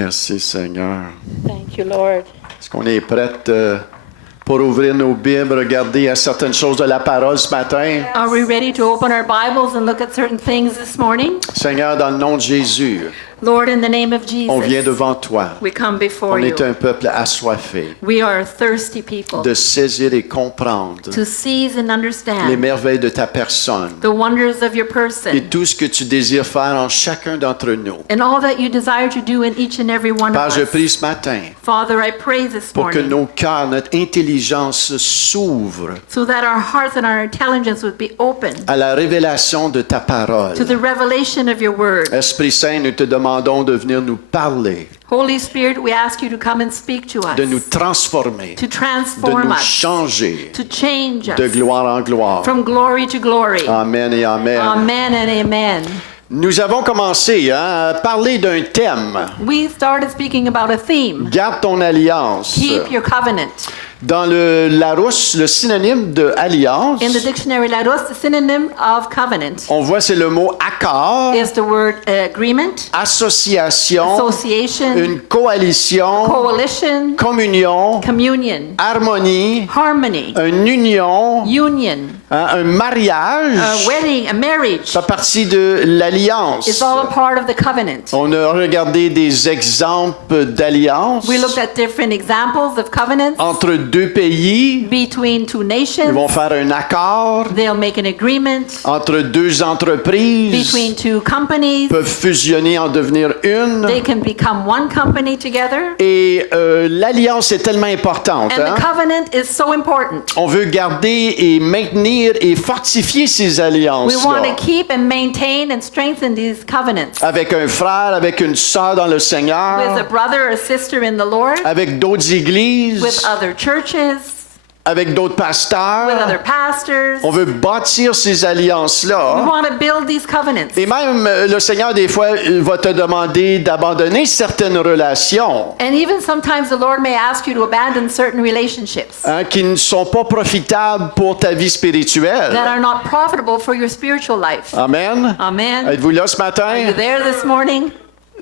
Merci Seigneur. Thank you, Lord. Est-ce qu'on est prête pour ouvrir nos Bibles, regarder à certaines choses de la parole ce matin? Are we ready to open our Bibles and look at certain things this morning? Seigneur, dans le nom de Jésus, Lord, in the name of on vient Jesus, devant toi. we come before On est you. un peuple assoiffé We are a thirsty people de saisir et comprendre to seize and les understand merveilles de ta personne the wonders of your et person tout ce que tu désires faire en chacun d'entre nous. and all that you desire to do in each and every one Père, of je us. prie ce matin Father, I pray this pour que morning nos cœurs, notre intelligence s'ouvrent so that our hearts and our intelligence would be open à la révélation de ta parole. to the revelation of your word. Esprit Saint, nous te demandons de venir nous parler, Holy Spirit, we ask you to come and speak to de nous us, transformer, to de transform nous us, changer to change de us gloire en gloire. from glory to glory. Amen et amen. Amen and amen. Nous avons commencé à parler d'un thème. We started speaking about a theme. Garde ton alliance. Keep your covenant. Dans le Larousse, le synonyme de alliance, In the dictionary Larousse, the synonym of covenant on voit c'est le mot accord, is the word agreement, association, association, une coalition, coalition, communion, communion, harmonie, harmony, une union, union, un mariage. a wedding, a marriage. Ça fait partie de l'alliance. It's all a part of the covenant. On a regardé des exemples d'alliance We looked at different examples of covenants entre deux pays. between two Ils nations. vont faire un accord They'll make an agreement entre deux entreprises. between two companies. Peuvent fusionner en devenir une. They can become one company together. Et l'alliance est tellement importante. And Hein? the covenant is so important. On veut garder et maintenir et fortifier ces We want alliances-là. to keep and maintain and strengthen these covenants Avec un frère, avec une sœur dans le with a Seigneur, brother or sister in the Lord, avec d'autres églises, with other churches, avec d'autres with other pasteurs. pastors. On veut bâtir ces We alliances-là. want to build these covenants. Et même le Seigneur, des fois, va te demander d'abandonner certaines relations And even sometimes the Lord may ask you to abandon certain relationships hein, qui ne sont pas profitables pour ta vie spirituelle. that are not profitable for your spiritual life. Amen. Amen. Êtes-vous là ce Are you matin? there this morning?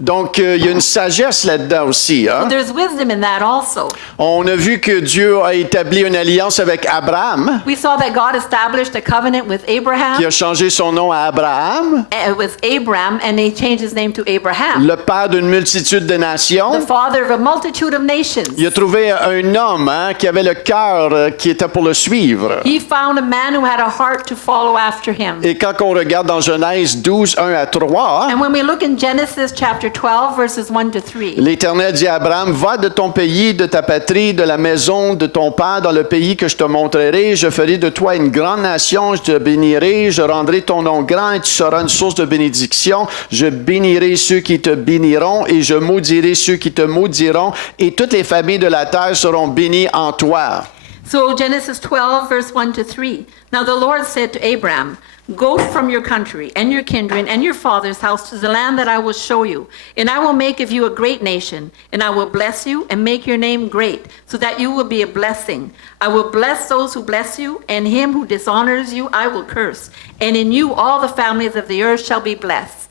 Donc, il y a une sagesse là-dedans aussi. Hein? There's wisdom in that also. On a vu que Dieu a établi une alliance avec Abraham, We saw that God established a covenant with Abraham. qui a changé son nom à Abraham, With Abram, and he changed his name to Abraham, le père d'une multitude de the nations. father of a multitude of nations. Il a trouvé un homme hein, qui avait le cœur qui était pour le suivre. He found a man who had a heart to follow after him. Et quand on regarde dans Genèse 12, 1 à 3, And when we look in Genesis chapter 12, verses 1 to 3, l'Éternel dit à Abraham, va de ton pays, de ta patrie, de la maison de ton père, dans le pays que je te montrerai. Je ferai de toi une grande nation, je te bénirai, je rendrai ton nom grand et tu seras une source de bénédiction. Je bénirai ceux qui te béniront et je maudirai ceux qui te maudiront et toutes les familles de la terre seront bénies en toi. So Genesis 12, verse 1 to 3. Now the Lord said to Abram, go from your country and your kindred and your father's house to the land that I will show you, and I will make of you a great nation, and I will bless you and make your name great, so that you will be a blessing. I will bless those who bless you, and him who dishonors you I will curse. And in you all the families of the earth shall be blessed.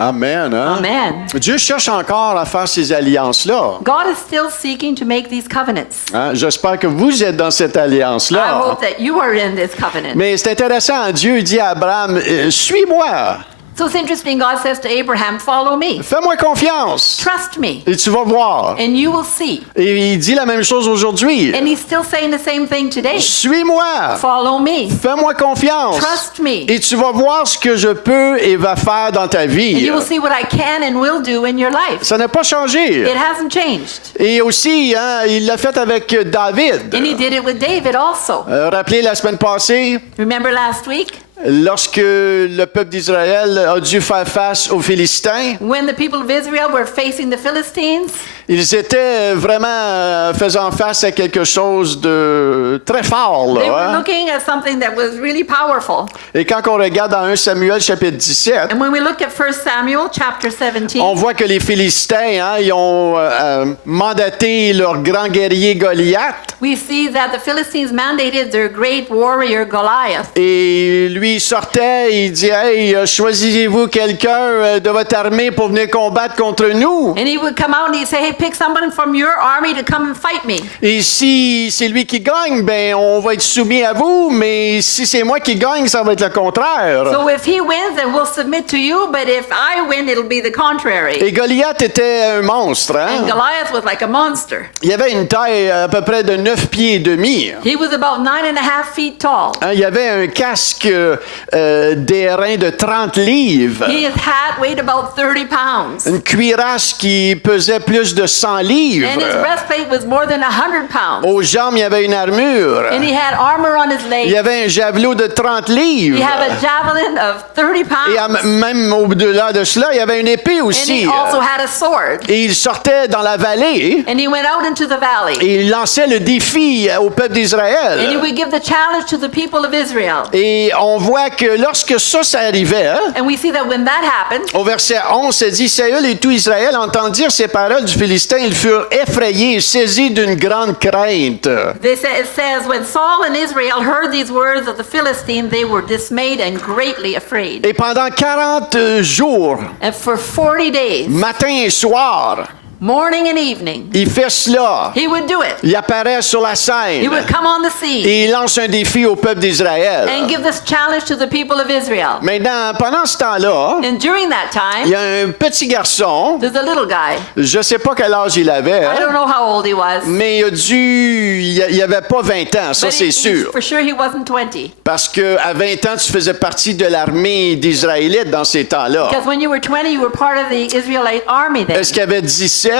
Amen. Hein? Amen. Dieu cherche encore à faire ces alliances-là. God is still seeking to make these covenants. Hein? J'espère que vous êtes dans cette I alliance-là. hope that you are in this covenant. Mais c'est intéressant, Dieu dit à Abraham, suis-moi, So it's interesting, God says to Abraham, follow me, fais-moi confiance trust me, et tu vas voir. and you will see. Et il dit la même chose aujourd'hui. And he's still saying the same thing today. Suis-moi, Follow me, fais-moi confiance trust me, et tu vas voir ce que je peux et va faire dans ta and vie. you will see what I can and will do in your life. Ça n'a pas changé. It hasn't changed. Et aussi, hein, il l'a fait avec David. And he did it with David also. Rappelez la semaine passée, Remember last week? lorsque le peuple d'Israël a dû faire face aux Philistins, When the people of Israel were facing the Philistines, ils étaient vraiment faisant face à quelque chose de très fort. they Là, were hein? looking at something that was really powerful. Et quand on regarde dans 1 Samuel chapitre 17, And when we look at 1 Samuel chapter 17, on voit que les Philistins, hein, ils ont mandaté leur grand guerrier Goliath. we see that the Philistines mandated their great warrior Goliath. Et lui, il sortait, il dit, hey, choisissez-vous quelqu'un de votre armée pour venir combattre contre nous. And he would come out and he'd say, hey, pick someone from your army to come and fight me. Et si c'est lui qui gagne, ben on va être soumis à vous, mais si c'est moi qui gagne, ça va être le contraire. So if he wins, then we'll submit to you, but if I win, it'll be the contrary. Et Goliath était un monstre, hein? And Goliath was like a monster. Il avait une taille à peu près de 9 pieds et demi. He was about 9.5 feet tall. Hein, il avait un casque d'airain de 30 livres. His hat weighed about 30 pounds. Une cuirasse qui pesait plus de 100 livres. And his breastplate was more than 100 pounds. Aux jambes, il y avait une armure. And he had armor on his Il legs. y avait un javelot de 30 livres. He had a javelin of 30 Et pounds. même au-delà de cela, il y avait une épée And aussi. he also had a sword. Et il sortait dans la vallée And he went out into the valley. et il lançait le défi au peuple And he d'Israël. would give the challenge to the people of Israel. Et on voit que lorsque ça arrivait, hein, And we see that when that happened, au verset 11, ça dit, Saül et tout Israël entendirent ces paroles du Philistin. Ils furent effrayés, saisis d'une grande crainte. it says, when Saul and Israel heard these words of the Philistine, they were dismayed and greatly afraid. Et pendant 40 jours, And for 40 days, matin et soir, morning and evening, il fait cela. he would do it. Il apparaît sur la He scène would come on the scene et il lance un défi au peuple d'Israël. and give this challenge to the people of Israel. Maintenant, pendant ce temps-là, And during that il y time, a un petit garçon, there's a little guy. je ne sais pas quel âge il avait, I don't hein, know how old he was, mais il avait pas 20 ans, ça but c'est sûr. for sure he wasn't 20. Parce qu'à 20 ans, tu faisais partie de l'armée d'Israélites dans ces temps-là. Because when you were 20, you were part of the Israelite army then. Est-ce qu'il avait 17?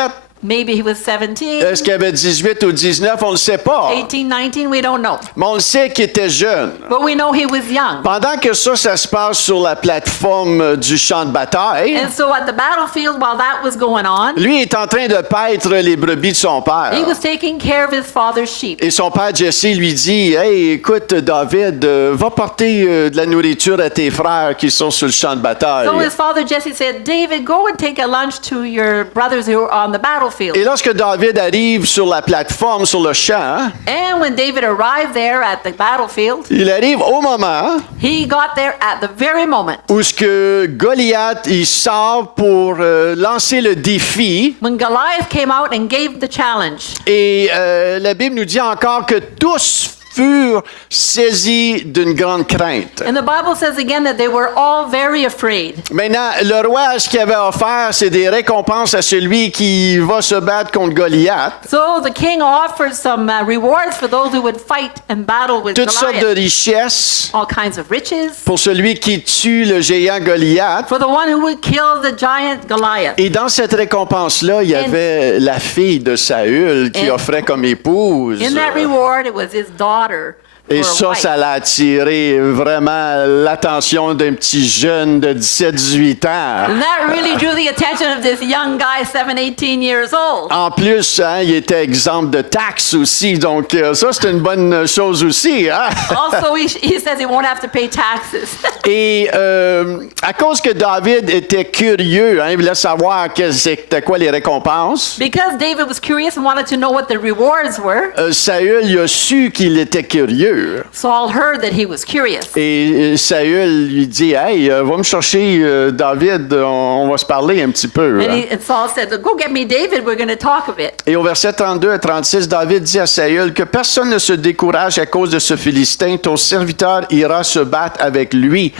Maybe he was 17, Est-ce qu'il avait 18 ou 19? On ne le sait pas. 18, 19, we don't know. Mais on le sait qu'il était jeune. But we know he was young. Pendant que ça se passe sur la plateforme du champ de bataille, And so at the battlefield, while that was going on, lui est en train de paître les brebis de son père. he was taking care of his father's sheep. Et son père Jesse lui dit, hey, écoute David, va porter de la nourriture à tes frères qui sont sur le champ de bataille. So his father Jesse said, David, go and take a lunch to your brothers who are on the battlefield. Et lorsque David arrive sur la plateforme, sur le champ, And when David arrived there at the battlefield, il arrive au moment he got there at the very moment où ce que Goliath il sort pour lancer le défi. when Goliath came out and gave the challenge. Et la Bible nous dit encore que tous furent saisis d'une grande crainte. And the Bible says again that they were all very afraid. Maintenant, le roi, ce qu'il avait offert, c'est des récompenses à celui qui va se battre contre Goliath. So the king offered some rewards for those who would fight and battle with Toutes sortes de Goliath. richesses All kinds of riches pour celui qui tue le géant Goliath. for the one who would kill the giant Goliath. Et dans cette récompense-là, il y avait la fille de Saül qui And- offrait comme épouse. In that reward, it was his daughter. Et for a ça wife. l'a attiré vraiment l'attention d'un petit jeune de 17-18 ans. And that really drew the attention of this young guy, 18 years old. En plus, hein, il était exempt de taxes aussi, donc ça, c'est une bonne chose aussi. Hein? Also, he says he won't have to pay taxes. Et à cause que David était curieux, hein, il voulait savoir c'était quoi les récompenses, Because David was curious and wanted to know what the rewards were, Saül il a su qu'il était curieux. Saul heard that he was curious. Et Saül lui dit, hey, va me chercher David, on va se parler un petit peu. And, Hein? and Saul said, go get me David, we're going to talk a bit. Et au verset 32 à 36, David dit à Saül que personne ne se décourage à cause de ce Philistin, ton serviteur ira se battre avec lui.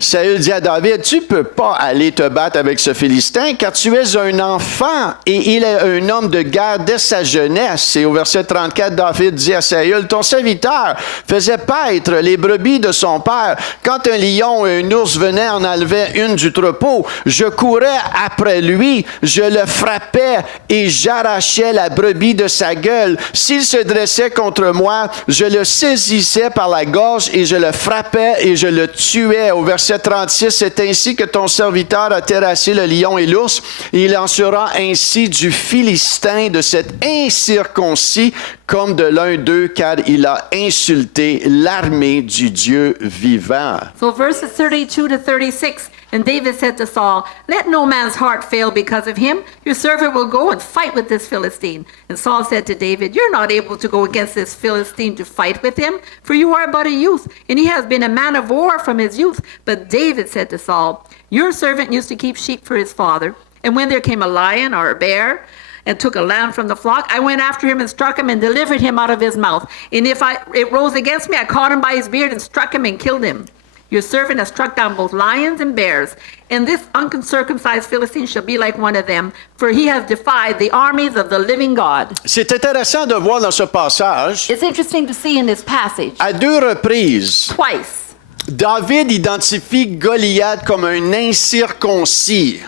Saül dit à David, tu peux pas aller te battre avec ce Philistin car tu es un enfant et il est un homme de guerre dès sa jeunesse. Et au verset 34, David dit à Saül, ton serviteur faisait paître les brebis de son père. Quand un lion ou un ours venait en enlever une du troupeau, je courais après lui, je le frappais et j'arrachais la brebis de sa gueule. S'il se dressait contre moi, je le saisissais par la gorge et je le frappais et je le tuais. Au verset 36, c'est ainsi que ton serviteur a terrassé le lion et l'ours. Il en sera ainsi du Philistin, de cet incirconcis, comme de l'un d'eux, car il a insulté l'armée du Dieu vivant. So verses 32 to 36, And David said to Saul, "Let no man's heart fail because of him. Your servant will go and fight with this Philistine." And Saul said to David, "You're not able to go against this Philistine to fight with him, for you are but a youth, and he has been a man of war from his youth." But David said to Saul, "Your servant used to keep sheep for his father, and when there came a lion or a bear and took a lamb from the flock, I went after him and struck him and delivered him out of his mouth. And if it rose against me, I caught him by his beard and struck him and killed him. Your servant has struck down both lions and bears, and this uncircumcised Philistine shall be like one of them, for he has defied the armies of the living God." C'est intéressant de voir dans ce passage, It's interesting to see in this passage, à 2 reprises, twice, David identifie Goliath comme un incirconcis.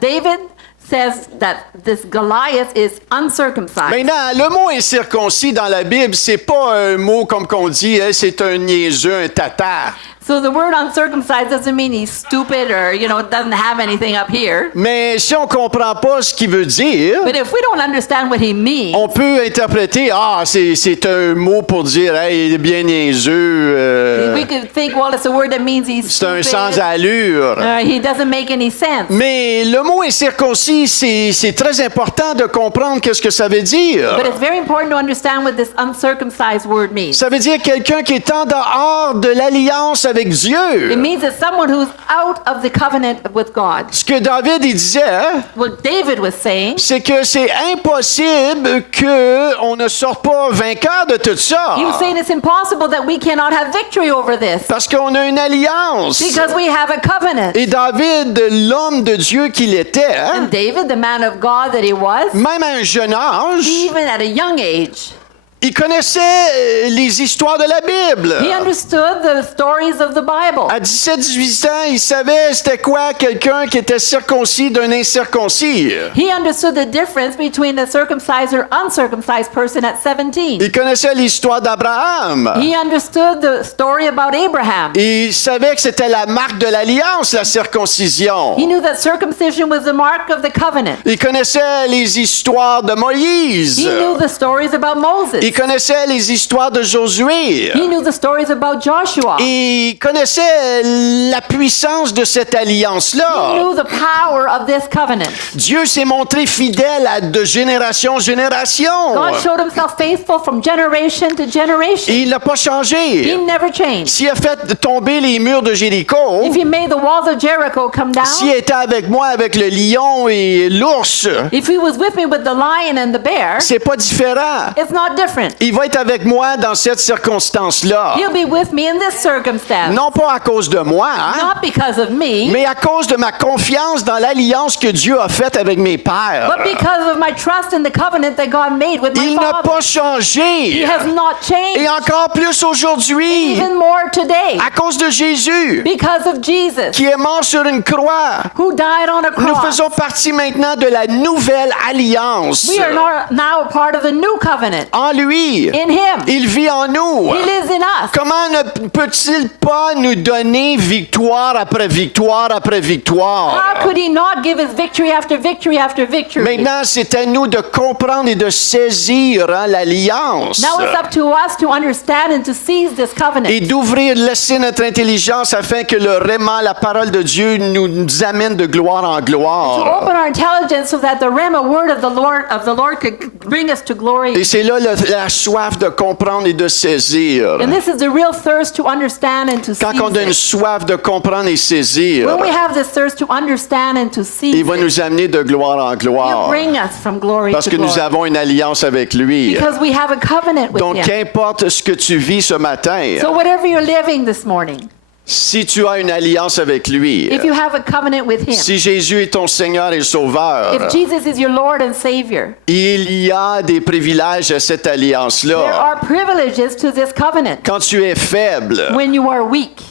David says that this Goliath is uncircumcised. Maintenant, le mot incirconcis dans la Bible, c'est pas un mot comme qu'on dit, hein, c'est un niaiseux, un tata. So the word uncircumcised doesn't mean he's stupid or, doesn't have anything up here. Mais si on comprend pas ce qu'il veut dire, But if we don't understand what he means, on peut interpréter, c'est un mot pour dire, hey, il est bien niaiseux, we could think, well, it's a word that means he's c'est un stupid. sans allure. He doesn't make any sense. Mais le mot incirconcis, c'est très important de comprendre qu'est-ce que ça veut dire. But it's very important to understand what this uncircumcised word means. Ça veut dire quelqu'un qui est en dehors de l'alliance avec Dieu. It means it's someone who's out of the covenant with God. Ce que David il disait, hein, What David was saying, c'est que c'est impossible qu'on ne sorte pas vainqueur de tout ça. he was saying it's impossible that we cannot have victory over this Parce qu'on a une alliance. because we have a covenant. Et David, l'homme de Dieu qu'il était, hein, And David, the man of God that he was, même à un jeune âge, even at a young age, il connaissait les histoires de la Bible. he understood the stories of the Bible. À 17-18 ans, il savait c'était quoi quelqu'un qui était circoncis d'un incirconcis. He understood the difference between a circumcised or uncircumcised person at 17. Il connaissait l'histoire d'Abraham. He understood the story about Abraham. Il savait que c'était la marque de l'alliance, la circoncision. He knew that circumcision was the mark of the covenant. Il connaissait les histoires de Moïse. He knew the stories about Moses. Il connaissait les histoires de Josué. He knew the stories about Joshua. Il connaissait la puissance de cette He alliance-là. knew the power of this covenant. Dieu s'est montré fidèle de génération en génération. God showed himself faithful from generation to Et generation. il n'a pas He changé. never changed. S'il a fait tomber les murs de Jéricho, If he made the walls of Jericho come s'il down, était avec moi avec le lion et l'ours, if he was with me with the lion and the bear, c'est pas différent. it's not different. Il va être avec moi dans cette circonstance-là. He'll be with me in this circumstance. Non pas à cause de moi, hein, Not because of me, mais à cause de ma confiance dans l'alliance que Dieu a faite avec mes pères. but because of my trust in the covenant that God made with my Il n'a father. pas He changé. has not changed. Et encore plus aujourd'hui, Even more today, à cause de Jésus, because of Jesus, qui est mort sur une croix. who died on a Nous cross. faisons partie maintenant de la nouvelle alliance. We are now a part of the new covenant. En lui, In him. il vit en nous. He lives in us. Comment ne peut-il pas nous donner victoire après victoire après victoire? How could he not give us victory after victory after victory? Maintenant, c'est à nous de comprendre et de saisir l'alliance Now it's up to us to understand and to seize this covenant. et d'ouvrir, laisser notre intelligence afin que le réma, la parole de Dieu, nous amène de gloire en To gloire. open our intelligence so that the rhema word of the Lord could bring us to glory. Et c'est là la soif de comprendre et de saisir. And this is the real thirst to understand and to Quand on a une seize it. soif de comprendre et saisir, When we have this thirst to understand and to seize il va it, nous amener de gloire en he'll gloire. bring us from glory Parce to que nous glory. avons une alliance avec lui. Because we have a covenant with Donc, him. qu'importe ce que tu vis ce matin, So whatever you're living this morning, si tu as une alliance avec lui, if you have a covenant with him, si Jésus est ton Seigneur et Sauveur, if Jesus is your Lord and Savior, il y a des privilèges à cette there alliance-là. are privileges to this covenant. Quand tu es faible, When you are weak,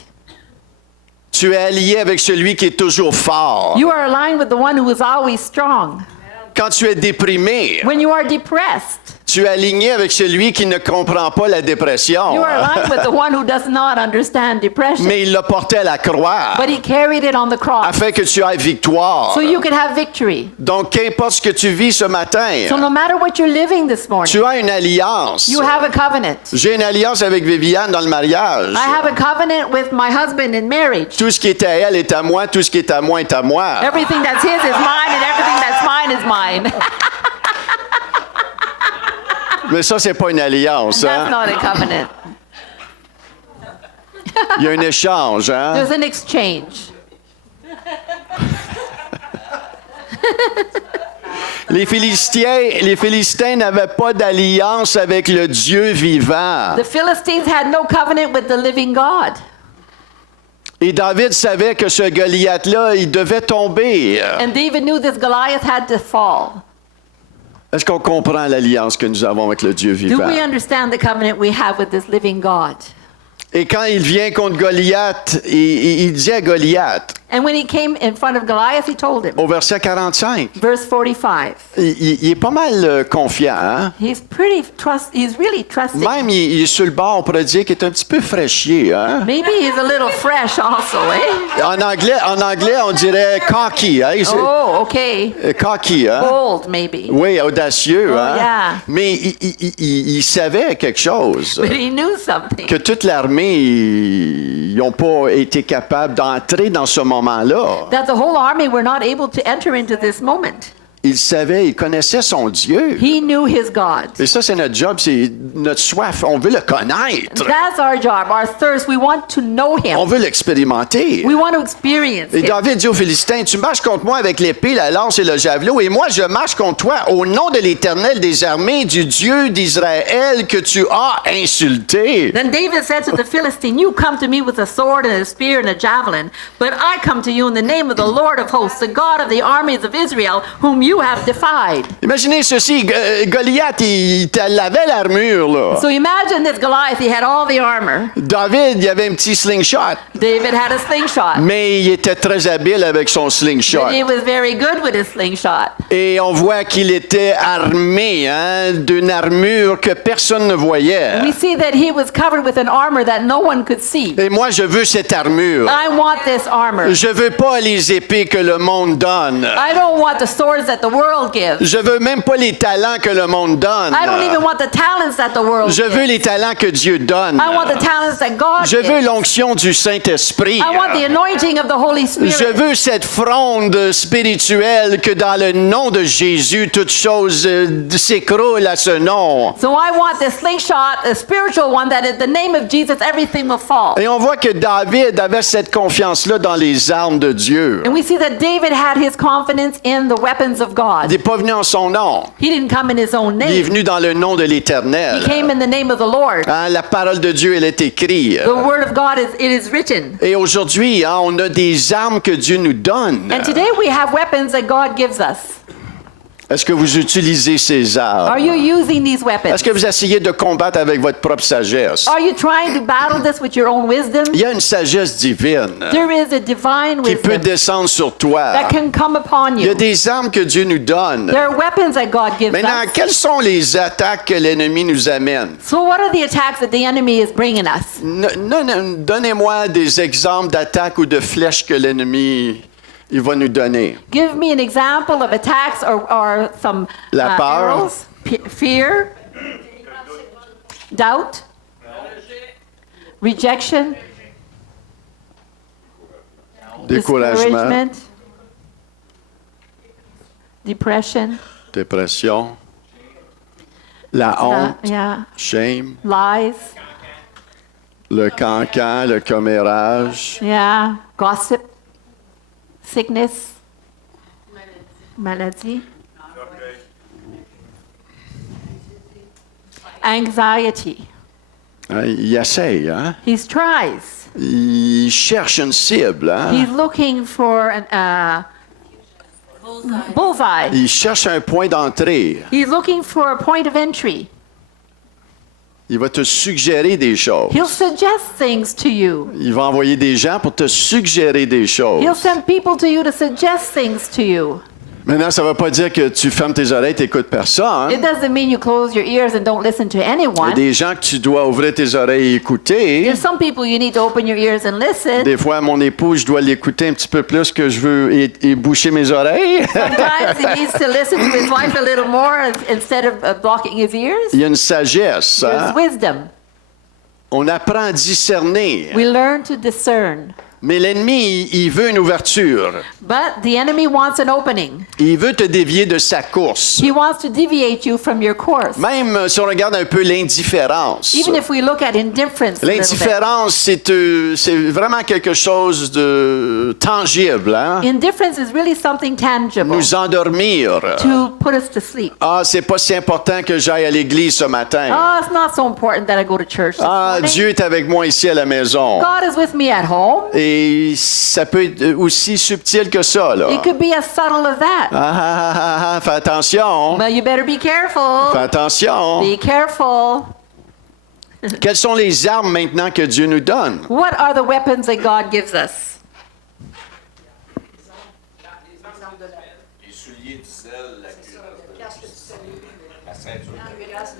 tu es allié avec celui qui est toujours fort. you are aligned with the one who is always strong. Quand tu es déprimé, When you are depressed, Tu es aligné avec celui qui ne comprend pas la dépression. You are aligned with the one who does not understand depression. Mais il l'a porté à la croix But he carried it on the cross afin que tu aies victoire. so you could have victory. Donc, qu'importe ce que tu vis ce matin, So no matter what you're living this morning, tu as une alliance. you have a covenant. J'ai une alliance avec Viviane dans le mariage. I have a covenant with my husband in marriage. Tout ce qui est à elle est à moi, tout ce qui est à moi est à moi. Everything that's his is mine, and everything that's mine is mine. Mais ça, c'est pas une alliance. That's Hein? not a covenant. Il y a un échange. Hein? There's an exchange. Les Philistins n'avaient pas d'alliance avec le Dieu vivant. The Philistines had no covenant with the living God. Et David savait que ce Goliath-là, il devait tomber. And David knew this Goliath had to fall. Est-ce qu'on comprend l'alliance que nous avons avec le Dieu Do vivant? we understand the covenant we have with this living God? Et quand il vient contre Goliath, il dit à Goliath, And when he came in front of Goliath, he told him, au verset 45, verse 45, il est pas mal confiant. Hein? he's really trusting. Même, il est sur le bord, on pourrait dire qu'il est un petit peu fraîchier. Hein? Maybe he's a little fresh also, eh? En anglais, on dirait cocky. Hein? Oh, okay. Cocky, hein? Bold, maybe. Oui, audacieux. Oh, hein? yeah. Mais il savait quelque chose. But he knew something. Que toute l'armée, ils n'ont pas été capables d'entrer dans ce moment-là. That the whole army were not able to enter into this moment. Il savait, il connaissait son Dieu. He knew his God. Et ça, c'est notre job, c'est notre soif. On veut le connaître. That's our job, our thirst. We want to know On him. veut l'expérimenter. We want to experience Et him. David dit aux Philistins, tu marches contre moi avec l'épée, la lance et le javelot, et moi je marche contre toi au nom de l'Éternel des armées, du Dieu d'Israël que tu as insulté. Then David said to the Philistine, you come to me with a sword and a spear and a javelin, but I come to you in the name of the Lord of hosts, the God of the armies of Israel, whom you have defied. Imaginez ceci, Goliath, il avait l'armure, là. So imagine this Goliath, he had all the armor. David, il avait un petit slingshot, David had a slingshot. mais il était très habile avec son slingshot. But he was very good with his slingshot. Et on voit qu'il était armé hein, d'une armure que personne ne voyait. We see that he was covered with an armor that no one could see. Et moi, je veux cette armure. I want this armor. Je veux pas les épées que le monde donne. I don't want the swords that the world gives. Je veux même pas les talents que le monde donne. I don't even want the talents that the world Je veux gives. les talents que Dieu donne. I want the talents that God Je veux gives. l'onction du Saint-Esprit. I want the anointing of the Holy Spirit. Je veux cette fronde spirituelle que dans le nom de Jésus, toute chose s'écroule à ce nom. So I want this slingshot, a spiritual one, that in the name of Jesus, everything will fall. Et on voit que David avait cette confiance-là dans les armes de Dieu. And we see that David had his confidence in the weapons of Il God. n'est pas venu en son nom. He didn't come in his own Il est name. venu dans le nom de l'Éternel. He came in the name of the Lord. Hein, la parole de Dieu, elle est écrite. The word of God it is written. Et aujourd'hui, hein, on a des armes que Dieu nous donne. And today we have weapons that God gives us. Est-ce que vous utilisez ces armes? Are you using these weapons? Est-ce que vous essayez de combattre avec votre propre sagesse? Are you trying to battle this with your own wisdom? Il y a une sagesse divine There is a divine qui peut wisdom descendre sur toi. that can come upon Il y a you. des armes que Dieu nous donne. There are weapons that God gives Maintenant, us. quelles sont les attaques que l'ennemi nous amène? So what are the attacks that the enemy is bringing us? Donnez-moi des exemples d'attaques ou de flèches que l'ennemi il va nous donner. Give me an example of attacks or some La peur. arrows. Fear, doubt, rejection, Découragement, discouragement, depression, dépression, la honte, yeah, shame, lies, le cancan, le commérage, yeah, gossip, sickness, maladie, anxiety. hein, il essaye, hein? He tries. Il cherche une cible, hein? He's looking for an bullseye. Il cherche un point d'entrée. He's looking for a point of entry. Il va te suggérer des choses. He'll suggest things to you. Il va envoyer des gens pour te suggérer des choses. He'll send people to you to suggest things to you. Maintenant, ça ne veut pas dire que tu fermes tes oreilles, tu n'écoutes personne. It doesn't mean you close your ears and don't listen to Il y a anyone. des gens que tu dois ouvrir tes oreilles et écouter. There's some people you need to open your ears and listen. Des fois, mon époux, je dois l'écouter un petit peu plus que je veux et boucher mes oreilles. Sometimes he needs to listen to his wife a little more instead of blocking his ears. Il y a une sagesse. There's Hein? wisdom. On apprend à discerner. We learn to discern. Mais l'ennemi, il veut une ouverture. But the enemy wants an opening. Il veut te dévier de sa course. He wants to deviate you from your course. Même si on regarde un peu l'indifférence. Even if we look at indifference a little bit. L'indifférence, c'est vraiment quelque chose de tangible. Hein? Indifference is really something tangible Nous endormir. to put us to sleep. Ah, c'est pas si important que j'aille à l'église ce matin. Oh, it's not so important that I go to church this Ah, morning. Dieu est avec moi ici à la maison. God is with me at home. Et ça peut être aussi subtil que ça, là. It could be as subtle as that. Fais attention. But you better be careful. Fais attention. Be careful. Quelles sont les armes maintenant que Dieu nous donne? What are the weapons that God gives us? Les souliers du zèle, la ceinture.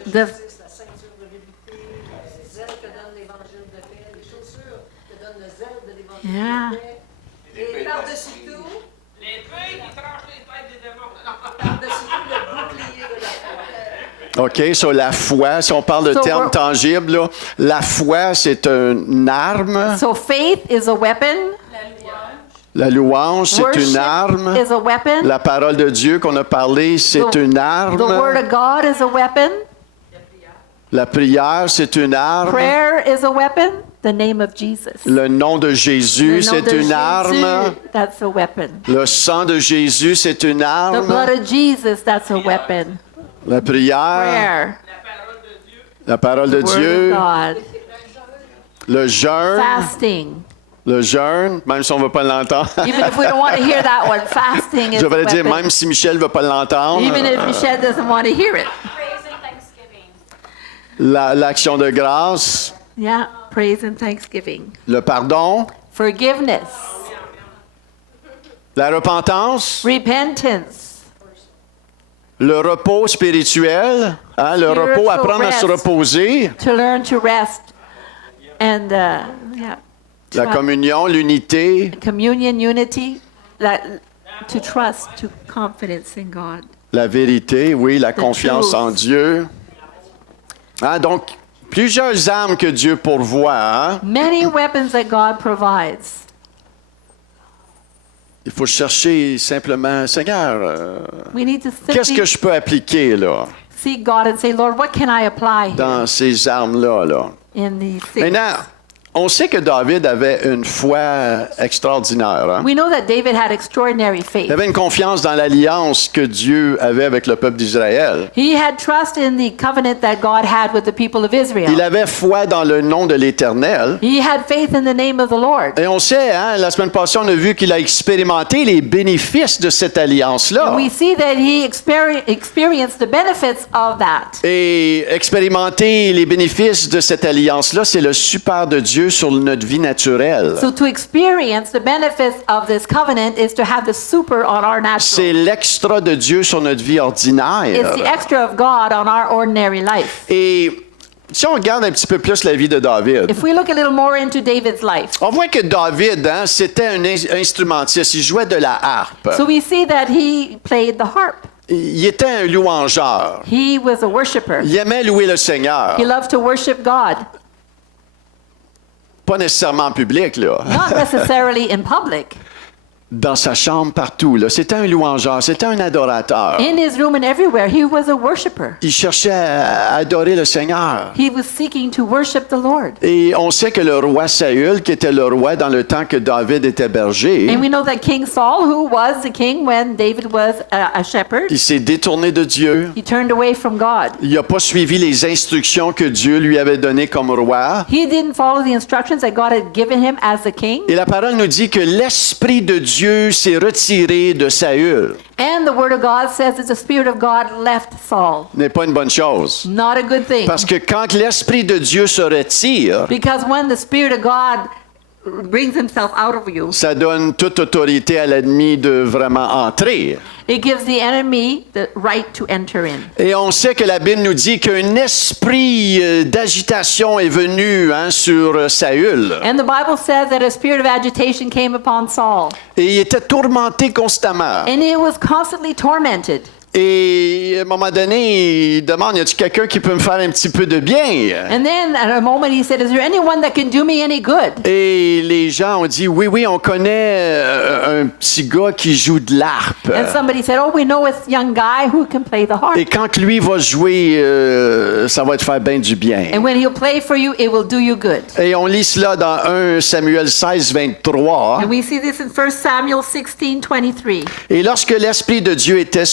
The, La ceinture de vérité, le zèle que donne l'évangile de paix, les chaussures que donne le zèle de l'évangile Yeah. de paix. Et par-dessus tout, L'épée qui tranche les têtes des démons. par-dessus tout, le bouclier de la foi. OK, sur la foi, si on parle de So termes we're- tangibles, là, la foi, c'est une arme. so faith is a weapon. La louange, c'est Worship une arme. is a weapon. La parole de Dieu qu'on a parlé, c'est The- une The arme. word of God is a weapon. La prière, c'est une arme. Prayer is a weapon. The name of Jesus. Le nom de Jésus, Le nom c'est de une Jésus, arme. That's a weapon. Le sang de Jésus, c'est une The blood arme. of Jesus, that's a weapon. La prière, Prayer. la parole de Word Dieu, of God. le jeûne, Fasting. le jeûne, même si on ne veut pas l'entendre. Even if we don't want to hear that one, fasting is Je a vais dire, weapon. même si Michel ne veut pas l'entendre, Even if Michelle doesn't want to hear it. Praise and thanksgiving. l'action de grâce, Yeah, praise and thanksgiving. le pardon, Forgiveness. la repentance, Repentance. le repos spirituel, hein, le Spiritual repos, apprendre à se rest. reposer, To learn to rest. And, yeah. la communion, l'unité, Communion, unity. To trust, to confidence in God. la vérité, oui, la confiance truth. en Dieu. Hein, donc, plusieurs armes que Dieu pourvoit. Hein. Many weapons that God provides. Il faut chercher simplement, Seigneur, We need to qu'est-ce que simply je peux appliquer là, seek God and say, Lord, what can I apply here dans ces armes-là? Là? in these things? Maintenant, on sait que David avait une foi extraordinaire. Hein? We know that David had extraordinary Il faith. avait une confiance dans l'alliance que Dieu avait avec le peuple d'Israël. He had trust in the covenant that God had with the people of Il Israel. avait foi dans le nom de l'Éternel. He had faith in the name of the Lord. Et on sait, hein, la semaine passée, on a vu qu'il a expérimenté les bénéfices de cette alliance-là. We see that he experienced the benefits of that. Et expérimenter les bénéfices de cette alliance-là, c'est le super de Dieu sur notre vie naturelle. So to experience the benefits of this covenant is to have the super on our C'est natural. l'extra de Dieu sur notre vie It's the ordinaire. extra of God on our ordinary life. Et si on regarde un petit peu plus la vie de David, If we look a little more into David's life, on voit que David, hein, c'était un instrumentiste. Il jouait de la harpe. so we see that he played the harp. Il était un louangeur. He was a worshiper. Il aimait louer le Seigneur. He loved to worship God, Pas nécessairement en public, là. not necessarily in public. Dans sa chambre, partout. Là. C'était un louangeur, c'était un adorateur. In his room and everywhere, he was a worshiper. Il cherchait à adorer le Seigneur. He was seeking to worship the Lord. Et on sait que le roi Saül, qui était le roi dans le temps que David était berger, And we know that King Saul, who was the king when David was a shepherd, il s'est détourné de Dieu. he turned away from God. Il n'a pas suivi les instructions que Dieu lui avait données comme roi. He didn't follow the instructions that God had given him as the king. Et la parole nous dit que l'Esprit de Dieu s'est retiré de Saül. And the word of God says that the Spirit of God left Saul. Ce n'est pas une bonne chose. Not a good thing. Parce que quand l'Esprit de Dieu se retire, Because when the Spirit of God brings himself out of you. Ça donne toute autorité à l'ennemi de vraiment entrer. It gives the enemy the right to enter in. Et on sait que la Bible nous dit qu'un esprit d'agitation est venu sur Saül. And the Bible says that a spirit of agitation came upon Saul, Et il était tourmenté constamment. and he was constantly tormented. Et à un moment donné, il demande, y a-t-il quelqu'un qui peut me faire un petit peu de bien? And then at a moment he said, "Is there anyone that can do me any good?" Et les gens ont dit, oui, on connaît un petit gars qui joue de l'harpe. And somebody said, "Oh, we know a young guy who can play the harp. Et quand lui va jouer, ça va te faire bien du bien. And when he'll play for you, it will do you good." Et on lit cela dans 1 Samuel 16, 23. And we see this in 1 Samuel 16:23. Et lorsque l'Esprit de Dieu était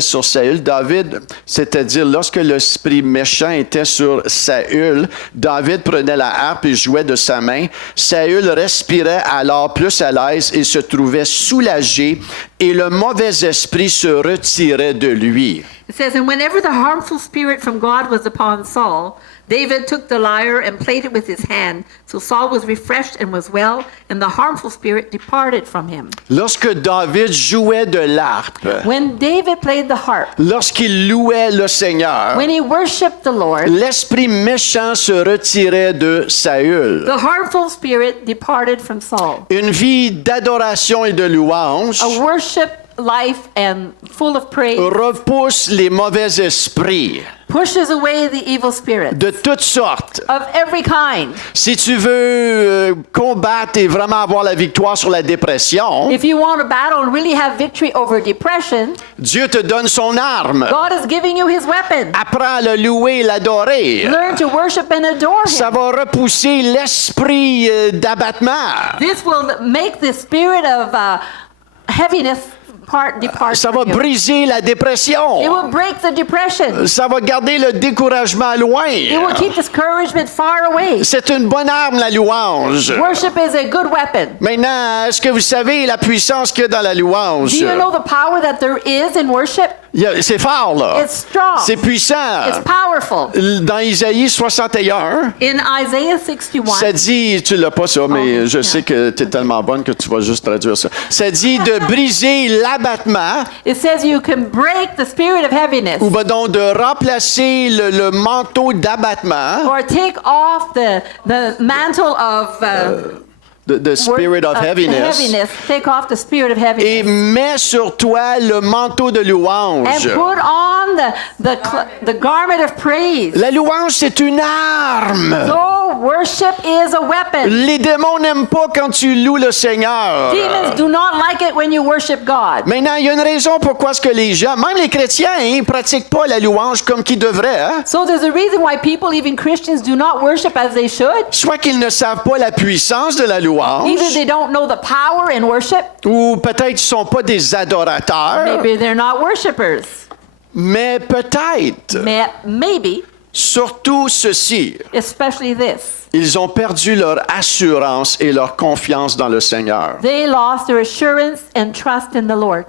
sur Saül, David, c'est-à-dire lorsque l'esprit méchant était sur Saül, David prenait la harpe et jouait de sa main. Saül respirait alors plus à l'aise et se trouvait soulagé, et le mauvais esprit se retirait de lui. It says, "And whenever the harmful spirit from God was upon Saul, David took the lyre and played it with his hand. So Saul was refreshed and was well, and the harmful spirit departed from him." Lorsque David jouait de l'harpe, When David played the harp, lorsqu'il louait le Seigneur, when he worshiped the Lord, l'esprit méchant se retirait de Saül. the harmful spirit departed from Saul. Une vie d'adoration et de louange A worship life and full of praise repousse les mauvais esprits pushes away the evil spirit de toutes sortes. of every kind. Si tu veux combattre et vraiment avoir la victoire sur la dépression, If you want to battle and really have victory over depression, Dieu te donne son arme. God is giving you his weapon. Apprends à le louer et l'adorer. Learn to worship and adore Ça him. va repousser l'esprit d'abattement. This will make the spirit of heaviness depart Ça va from you. briser la It dépression. will break the depression. Ça va garder le découragement loin. It will keep discouragement far away. C'est une bonne arme, la louange. Worship is a good weapon. Maintenant, est-ce que vous savez la puissance qu'il y a dans la louange? Do you know the power that there is in worship? C'est fort, là. It's strong. C'est puissant. It's powerful. Dans Isaïe 61, In Isaiah 61, ça dit, tu l'as pas ça, mais Oh, je sais que tu es tellement bonne que tu vas juste traduire ça. Ça dit de briser l'abattement, it says you can break the spirit of heaviness ou ben donc de remplacer le manteau d'abattement, or take off the mantle of the spirit of heaviness, Take off the spirit of et heaviness. mets sur toi le manteau de And louange. put on the garment of praise. La louange, c'est une arme. So worship is a weapon. Les démons n'aiment pas quand tu loues le Seigneur. Demons do not like it when you worship God. Maintenant, il y a une raison pourquoi est-ce que les gens, même les chrétiens, ils pratiquent pas la louange comme qu'ils devraient. Hein? So there's a reason why people, even Christians, do not worship as they should. Soit qu'ils ne savent pas la puissance de la louange, Either they don't know the power in worship, ou peut-être ils sont pas des adorateurs, maybe they're not worshipers. mais peut-être, Maybe, surtout ceci, especially this. ils ont perdu leur assurance et leur confiance dans le Seigneur. They lost their assurance and trust in the Lord.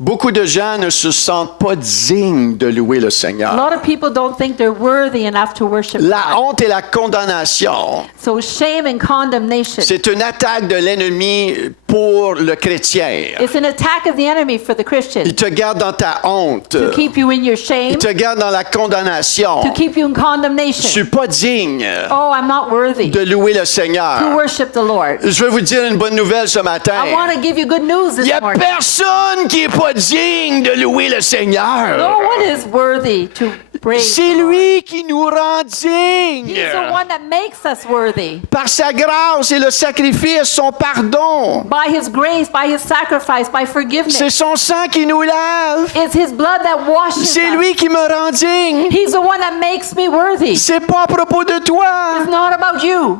Beaucoup de gens ne se sentent pas dignes de louer le A Seigneur. lot of people don't think they're worthy enough to worship La God. honte et la condamnation, So shame and condemnation. c'est une attaque de l'ennemi pour le chrétien. It's an attack of the enemy for the Christian. Il te garde dans ta honte. To keep you in your shame, Il te garde dans la condamnation. to keep you in Je condemnation. suis pas digne Oh, I'm not worthy de louer le to Seigneur. worship the Lord. Je vais vous dire une bonne nouvelle ce matin. I want to give you good news Il this n'y a morning. personne qui est pas digne de louer le No Seigneur. one is worthy to praise. C'est lui qui nous rend dignes. He's the one that makes us worthy. Par sa grâce et le sacrifice, son pardon. By his grace, by his sacrifice, by C'est forgiveness. son sang qui nous lave. It's his blood that washes C'est us. lui qui me rend digne. He's the one that makes me worthy. C'est pas à propos de toi. It's not about you.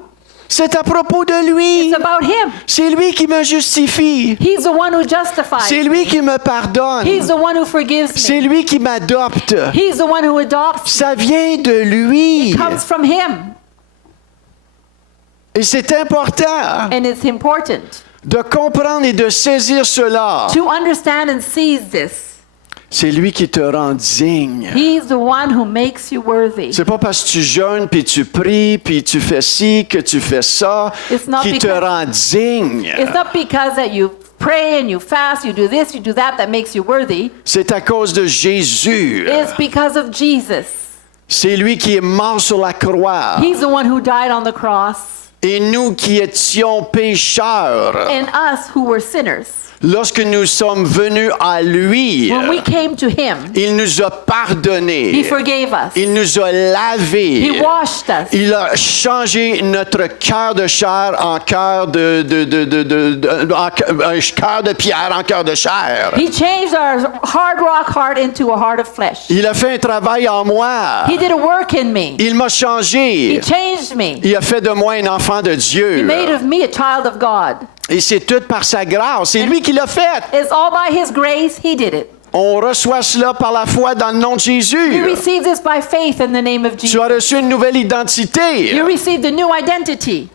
C'est à propos de lui. It's about him. C'est lui qui me justifie. He's the one who justifies. C'est lui qui me pardonne. He's the one who forgives C'est me. lui qui m'adopte. He's the one who adopts. Ça vient de lui. Comes from him. Et c'est important And it's important de comprendre et de saisir cela. to understand and seize this. C'est lui qui te rend digne. He's the one who makes you worthy. C'est pas parce que tu jeûnes, puis tu pries, puis tu fais ci, que tu fais ça, It's not qui te because- rend digne. It's not because that you pray and you fast, you do this, you do that makes you worthy. C'est à cause de Jésus. It's because of Jesus. C'est lui qui est mort sur la croix. He's the one who died on the cross. Et nous qui étions pécheurs, And us who were sinners, lorsque nous sommes venus à lui, when we came to him, il nous a he pardonné. forgave us. Il nous a He lavés. washed us. Il a changé notre cœur de chair en cœur un cœur de pierre en cœur de chair. He changed our hard rock heart into a heart of flesh. Il a fait un travail en moi. He did a work in me. Il m'a He changé. changed me. Il a fait de moi un enfant de He Dieu. made of me a child of God. Et c'est tout par sa grâce. C'est lui qui l'a fait. It's all by his grace. He did it. On reçoit cela par la foi dans le nom de You Jésus. receive this by faith in the name of Tu Jesus. as reçu une nouvelle identité. You received a new identity.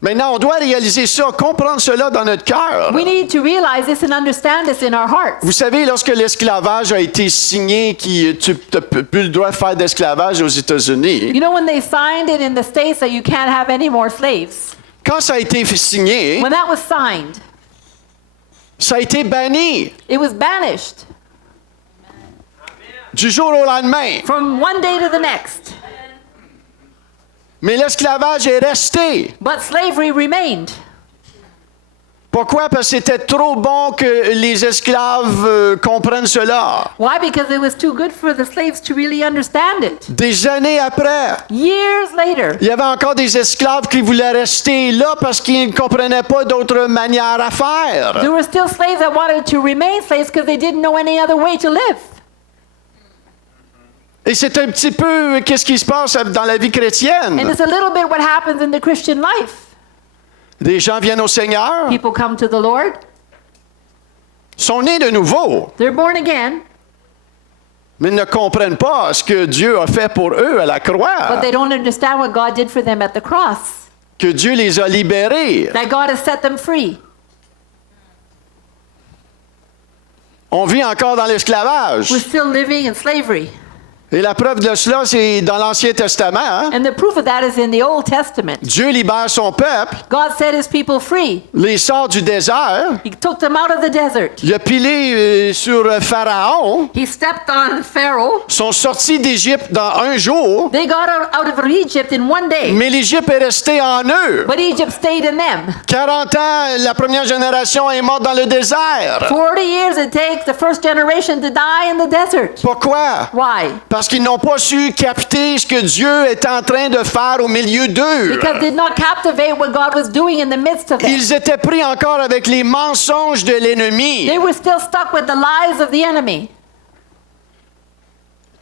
Maintenant, on doit réaliser ça, comprendre cela dans notre cœur. We need to realize this and understand this in our hearts. Vous savez, lorsque l'esclavage a été signé, tu n'as plus le droit de faire d'esclavage aux États-Unis, You know when they signed it in the States that you can't have any more slaves? quand ça a été signé, When that was signed, ça a été banni it was banished du jour au lendemain. from one day to the next. Mais l'esclavage est resté. But slavery remained. Pourquoi? Parce que c'était trop bon que les esclaves comprennent cela. Why? Because it was too good for the slaves to really understand it. Des années après, Years later, il y avait encore des esclaves qui voulaient rester là parce qu'ils ne comprenaient pas d'autre manière à faire. there were still slaves that wanted to remain slaves because they didn't know any other way to live. Et c'est un petit peu qu'est-ce qui se passe dans la vie And chrétienne. it's a little bit what happens in the Christian life. Des gens viennent au Seigneur, People come to the Lord, sont nés de nouveau, they're born again, mais ne comprennent pas ce que Dieu a fait pour eux à la croix, but they don't understand what God did for them at the cross. que Dieu les a libérés. That God has set them free. On vit encore dans l'esclavage. We're still living in slavery. Et la preuve de cela, c'est dans l'Ancien Testament. Hein? And the proof of that is in the Old Testament. Dieu libère son peuple, God set his people free. les sort du désert. He took them out of the desert. Il a pilé sur Pharaon. He stepped on Pharaoh. Sont sortis d'Égypte dans un jour, They got out of Egypt in one day. mais l'Égypte est restée en eux. But Egypt stayed in them. 40 ans, la première génération est morte dans le désert. 40 years it takes the first generation to die in the desert. Pourquoi? Why? Parce qu'ils n'ont pas su capter ce que Dieu est en train de faire au milieu d'eux. Because they did not captivate what God was doing in the midst of it. Ils étaient pris encore avec les mensonges de l'ennemi. They were still stuck with the lies of the enemy.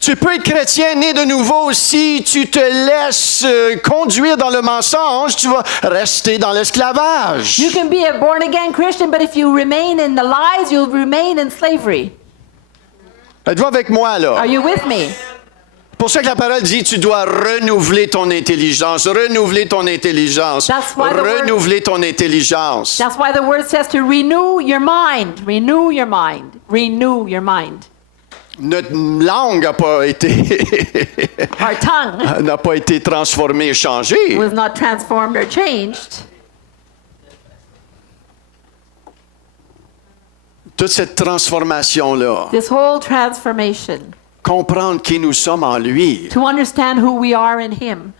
Tu peux être chrétien né de nouveau si tu te laisses conduire dans le mensonge, tu vas rester dans l'esclavage. You can be a born again Christian, but if you remain in the lies, you'll remain in slavery. Êtes-vous avec moi là? Are you with me? Pour ça que la parole dit, tu dois renouveler ton intelligence, renouveler ton intelligence, That's why the word- renouveler ton intelligence. That's why the word says to renew your mind. Renew your mind. Renew your mind. Notre langue n'a pas été Our tongue n'a pas été transformée et changée. was not transformed or changed. Toute cette transformation-là, This whole transformation, comprendre qui nous sommes en lui. to understand who we are in Him.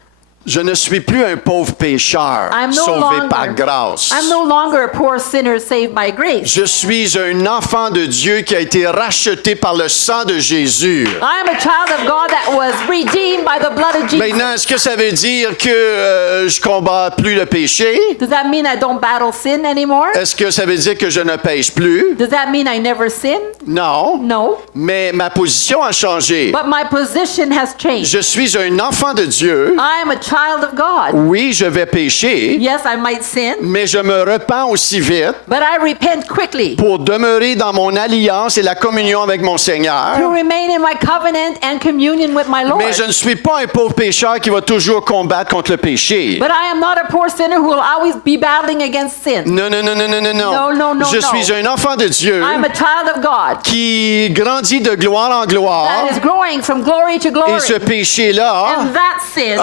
Je ne suis plus un pauvre pécheur I'm no sauvé longer- par grâce. I'm no longer a poor sinner saved by grace. Je suis un enfant de Dieu qui a été racheté par le sang de Jésus. I am a child of God that was redeemed by the blood of Jesus. Maintenant, est-ce que ça veut dire que je combats plus le péché? Does that mean I don't battle sin anymore? Est-ce que ça veut dire que je ne pêche plus? Does that mean I never sin? Non. No. Mais ma position a changé. But my position has changed. Je suis un enfant de Dieu I am a child child of God. Oui, je vais pécher, Yes, I might sin, mais je me repens aussi vite but I repent quickly pour demeurer dans mon alliance et la communion avec mon to Seigneur. remain in my covenant and communion with my Lord. Mais je ne suis pas un pauvre pécheur qui va toujours combattre contre le péché. But I am not a poor sinner who will always be battling against sin. Non, non, non, non, non, non, No, no, no, Je no. suis un enfant de Dieu I'm a child of God qui grandit de gloire en gloire. that is growing from glory to Et glory. ce péché-là, And that sin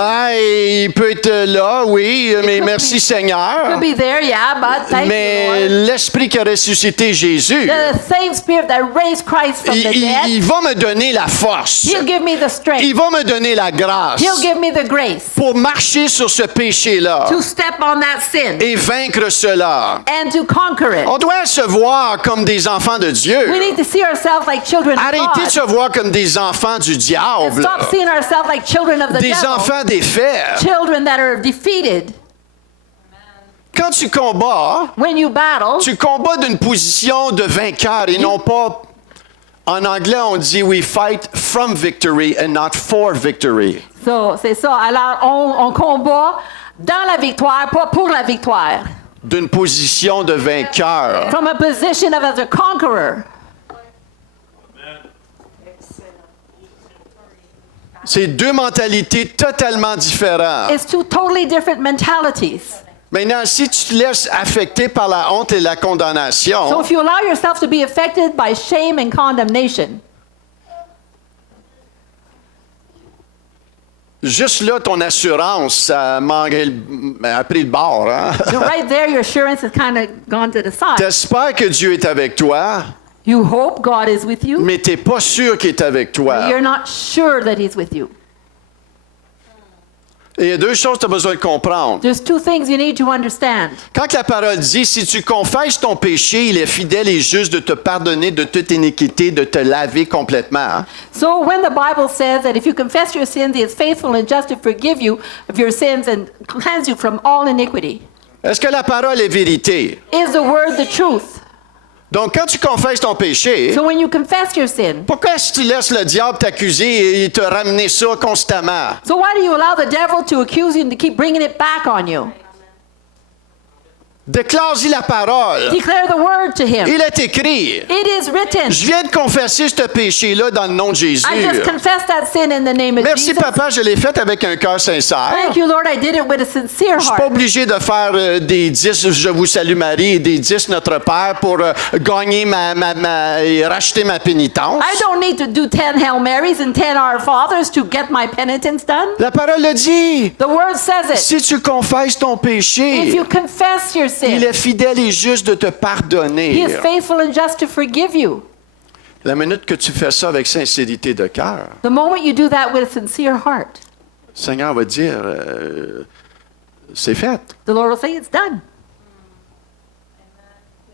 il peut être là, oui, mais merci Seigneur. could be there, yeah, but thank Mais you, Lord. l'Esprit qui a ressuscité Jésus, The same Spirit that raised Christ from the dead, il va me donner la force. He'll give me the strength. Il va me donner la grâce He'll give me the grace pour marcher sur ce péché-là to step on that sin et vaincre cela. and to conquer it. On doit se voir comme des enfants de We Dieu. need to see ourselves like children of Arrêtez de se God. voir comme des enfants du diable. Stop seeing ourselves like children of the Des devil. enfants défaits. Children that are defeated. Quand tu combats, When you battle, tu combats d'une position de vainqueur et non pas. En anglais, on dit we fight from victory and not for victory. so, c'est ça. Alors, on combat dans la victoire, pas pour la victoire. D'une position de vainqueur. From a position of as a conqueror. C'est deux mentalités totalement différentes. It's two totally different mentalities. Maintenant, si tu te laisses affecter par la honte et la So condamnation, if you allow yourself to be affected by shame and condemnation, juste là, ton assurance, ça a pris le bord. Hein? so right there your assurance has kind of gone to the side. T'espères que Dieu est avec toi, You hope God is with you, mais t'es pas sûr qu'il est avec but toi. you're not sure that He's with you. Et il y a deux choses que tu as besoin de comprendre. There's two things you need to understand. Quand la parole dit, si tu confesses ton péché, il est fidèle et juste de te pardonner de toute iniquité, de te laver complètement. Hein? So when the Bible says that if you confess your sins, He is faithful and just to forgive you of your sins and cleanse you from all iniquity. Est-ce que la parole est vérité? Is the word the truth? Donc, quand tu confesses ton péché, So when you confess your sin, pourquoi est-ce que tu laisses le diable t'accuser et te ramener ça constamment? so why do you allow the devil to accuse you and to keep bringing it back on you? Déclare-y la parole. Declare the word to him. Il est écrit. It is written. Je viens de confesser ce péché-là dans le nom de Jésus. I just confessed that sin in the name of Merci, Jesus. papa, je l'ai fait avec un cœur sincère. Thank you, Lord. I did it with a sincere Je suis pas heart. obligé de faire des 10 Je vous salue Marie et des 10 Notre Père pour gagner et racheter ma pénitence. I don't need to do 10 Hail Marys and 10 Our Fathers to get my penitence done. La parole le dit. The word says it. Si tu confesses ton If péché, you confess your il sin, est fidèle et juste de te He pardonner. is faithful and just to forgive you. La minute que tu fais ça avec sincérité de cœur, The moment you do that with a sincere heart, le Seigneur va dire, c'est fait. the Lord will say, it's done.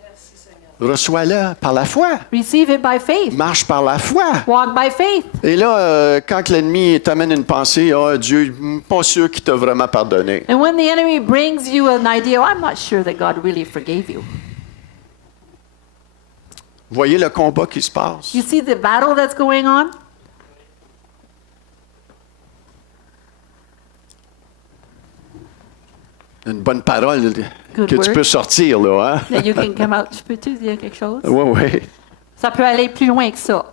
Merci, Seigneur. Reçois-le par la foi. Receive it by faith. Marche par la foi. Walk by faith. Et là, quand l'ennemi t'amène une pensée, Dieu, pas sûr qu'il t'a vraiment pardonné. And when the enemy brings you an idea, oh, I'm not sure that God really forgave you. Voyez le combat qui se passe. You see the battle that's going on? Une bonne parole Good que tu word. peux sortir, là. Hein? That you can come out. Je peux-tu dire quelque chose? Oui, oui. Ça peut aller plus loin que ça.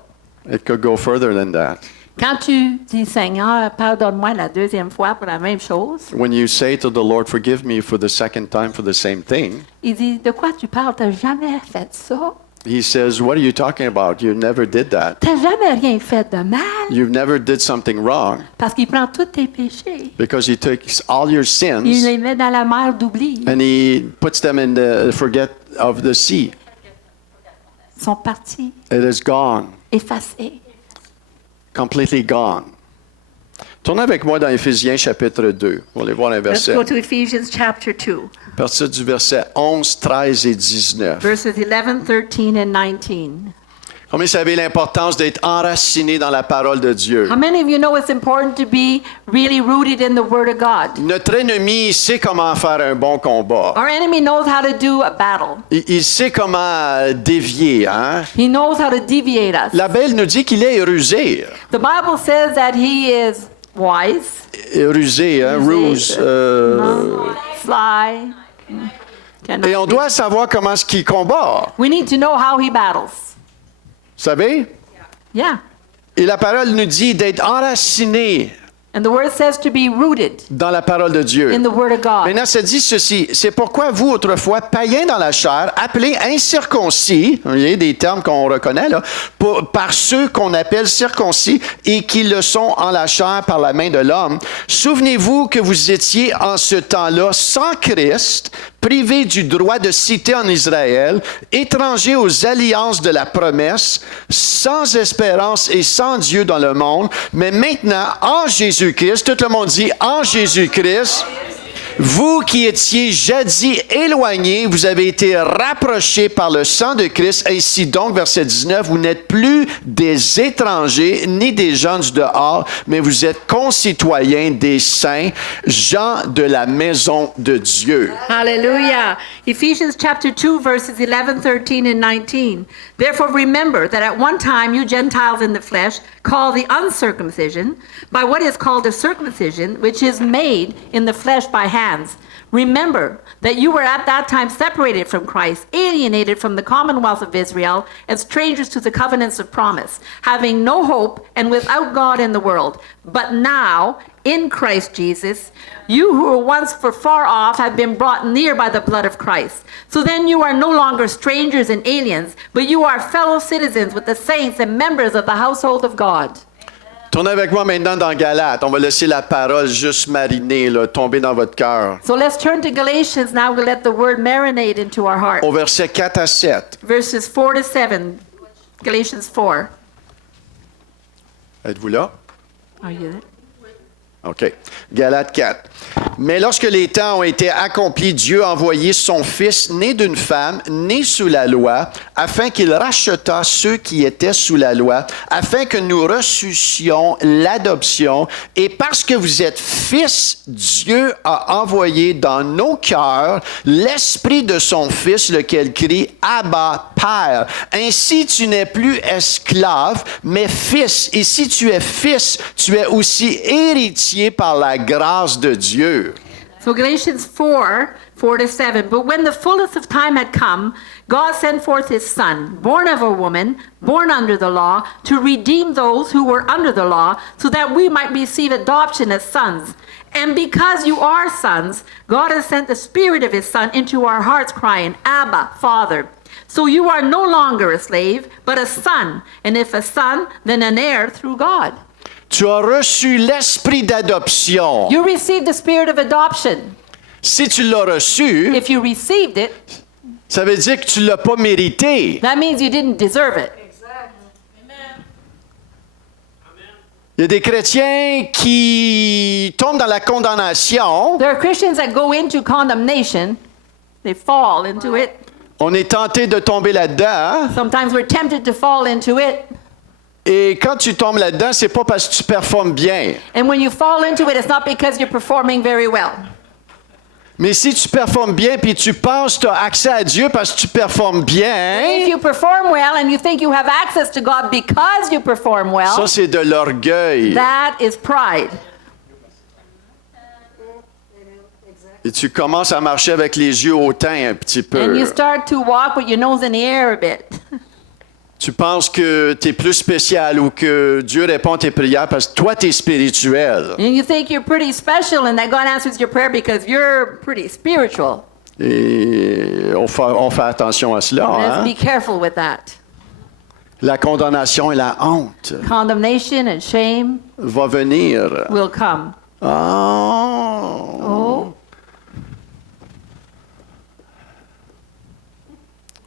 It could go further than that. Quand tu dis, Seigneur, pardonne-moi la deuxième fois pour la même chose, When you say to the Lord, forgive me for the second time for the same thing, il dit, de quoi tu parles? T'as jamais fait ça? He says, what are you talking about? You never did that. T'as jamais rien fait de mal? You never did something wrong. Parce qu'il prend tous tes péchés. Because He takes all your Il sins les met dans la mer d'oubli. and He puts them in the forget of the sea. Ils sont partis, It is gone. effacés. Completely gone. Tournez avec moi dans Éphésiens chapitre 2. On va aller voir un Let's verset. go to Ephesians chapter 2, À partir du verset 11, 13 et 19. verses 11, 13, and 19. Combien vous savez l'importance d'être enraciné dans la parole de Dieu? How many of you know it's important to be really rooted in the Word of God? Notre ennemi sait comment faire un bon combat. Our enemy knows how to do a battle. Il sait comment dévier. Hein? He knows how to deviate us. La Bible nous dit qu'il est rusé. The Bible says that he is wise, rusé, hein, ruse. sly. Cannot Et on be. doit savoir comment est-ce qu'il combat. We need to know how he battles. Vous savez? Yeah. Et la parole nous dit d'être enraciné And the word says to be rooted dans la parole de Dieu. in the word of God. Maintenant, ça dit ceci. C'est pourquoi vous, autrefois, païens dans la chair, appelés incirconcis, il y a des termes qu'on reconnaît, là, par ceux qu'on appelle circoncis et qui le sont en la chair par la main de l'homme. Souvenez-vous que vous étiez en ce temps-là sans Christ, privés du droit de cité en Israël, étrangers aux alliances de la promesse, sans espérance et sans Dieu dans le monde. Mais maintenant, en Jésus-Christ, tout le monde dit en Jésus-Christ, vous qui étiez jadis éloignés, vous avez été rapprochés par le sang de Christ. Ainsi donc, verset 19, vous n'êtes plus des étrangers ni des gens du dehors, mais vous êtes concitoyens des saints, gens de la maison de Dieu. Hallelujah. Ephesians chapter 2, verses 11, 13, and 19. Therefore remember that at one time you Gentiles in the flesh, called the uncircumcision, by what is called a circumcision, which is made in the flesh by hands. Remember that you were at that time separated from Christ, alienated from the commonwealth of Israel, and strangers to the covenants of promise, having no hope and without God in the world. But now, in Christ Jesus, you who were once far off have been brought near by the blood of Christ. So then you are no longer strangers and aliens, but you are fellow citizens with the saints and members of the household of God. Tournez avec moi maintenant dans Galates. On va laisser la parole juste mariner, là, tomber dans votre cœur. So let's turn to Galatians now. We'll let the word marinate into our heart. Au verset 4 à 7. Verses 4 to 7. Galatians 4. Êtes-vous là? Are you there? OK. Galates 4. Mais lorsque les temps ont été accomplis, Dieu a envoyé son Fils, né d'une femme, né sous la loi, afin qu'il rachetât ceux qui étaient sous la loi, afin que nous ressuscions l'adoption. Et parce que vous êtes fils, Dieu a envoyé dans nos cœurs l'esprit de son Fils, lequel crie « Abba, Père ». Ainsi, tu n'es plus esclave, mais fils. Et si tu es fils, tu es aussi héritier par la grâce de Dieu. So Galatians 4, 4 to 7. But when the fullness of time had come, God sent forth his Son, born of a woman, born under the law, to redeem those who were under the law, so that we might receive adoption as sons. And because you are sons, God has sent the Spirit of his Son into our hearts, crying, Abba, Father. So you are no longer a slave, but a son. And if a son, then an heir through God. Tu as reçu l'esprit d'adoption. You received the spirit of adoption. Si tu l'as reçu, If you received it, ça veut dire que tu ne l'as pas mérité. that means you didn't deserve it. Il y a des chrétiens qui tombent dans la condamnation. There are Christians that go into condemnation. They fall into it. On est tenté de tomber là-dedans. Sometimes we're tempted to fall into it. Et quand tu tombes là-dedans, c'est pas parce que tu performes bien. And when you fall into it, it's not because you're performing very well. Mais si tu performes bien puis tu penses que tu as accès à Dieu parce que tu performes If bien, you perform well and you think you have access to God because you perform well, ça c'est de l'orgueil. that is pride. Et tu commences à marcher avec les yeux hautains un petit And you peu. start to walk with your nose in the air a bit. Tu penses que tu es plus spécial ou que Dieu répond à tes prières parce que toi, tu es spirituel. And you think you're pretty special and that God answers your prayer because you're pretty spiritual. Et on fait attention à cela. Let's Hein? be careful with that. La condamnation et la honte Condemnation and shame va venir. will come. Oh. Oh,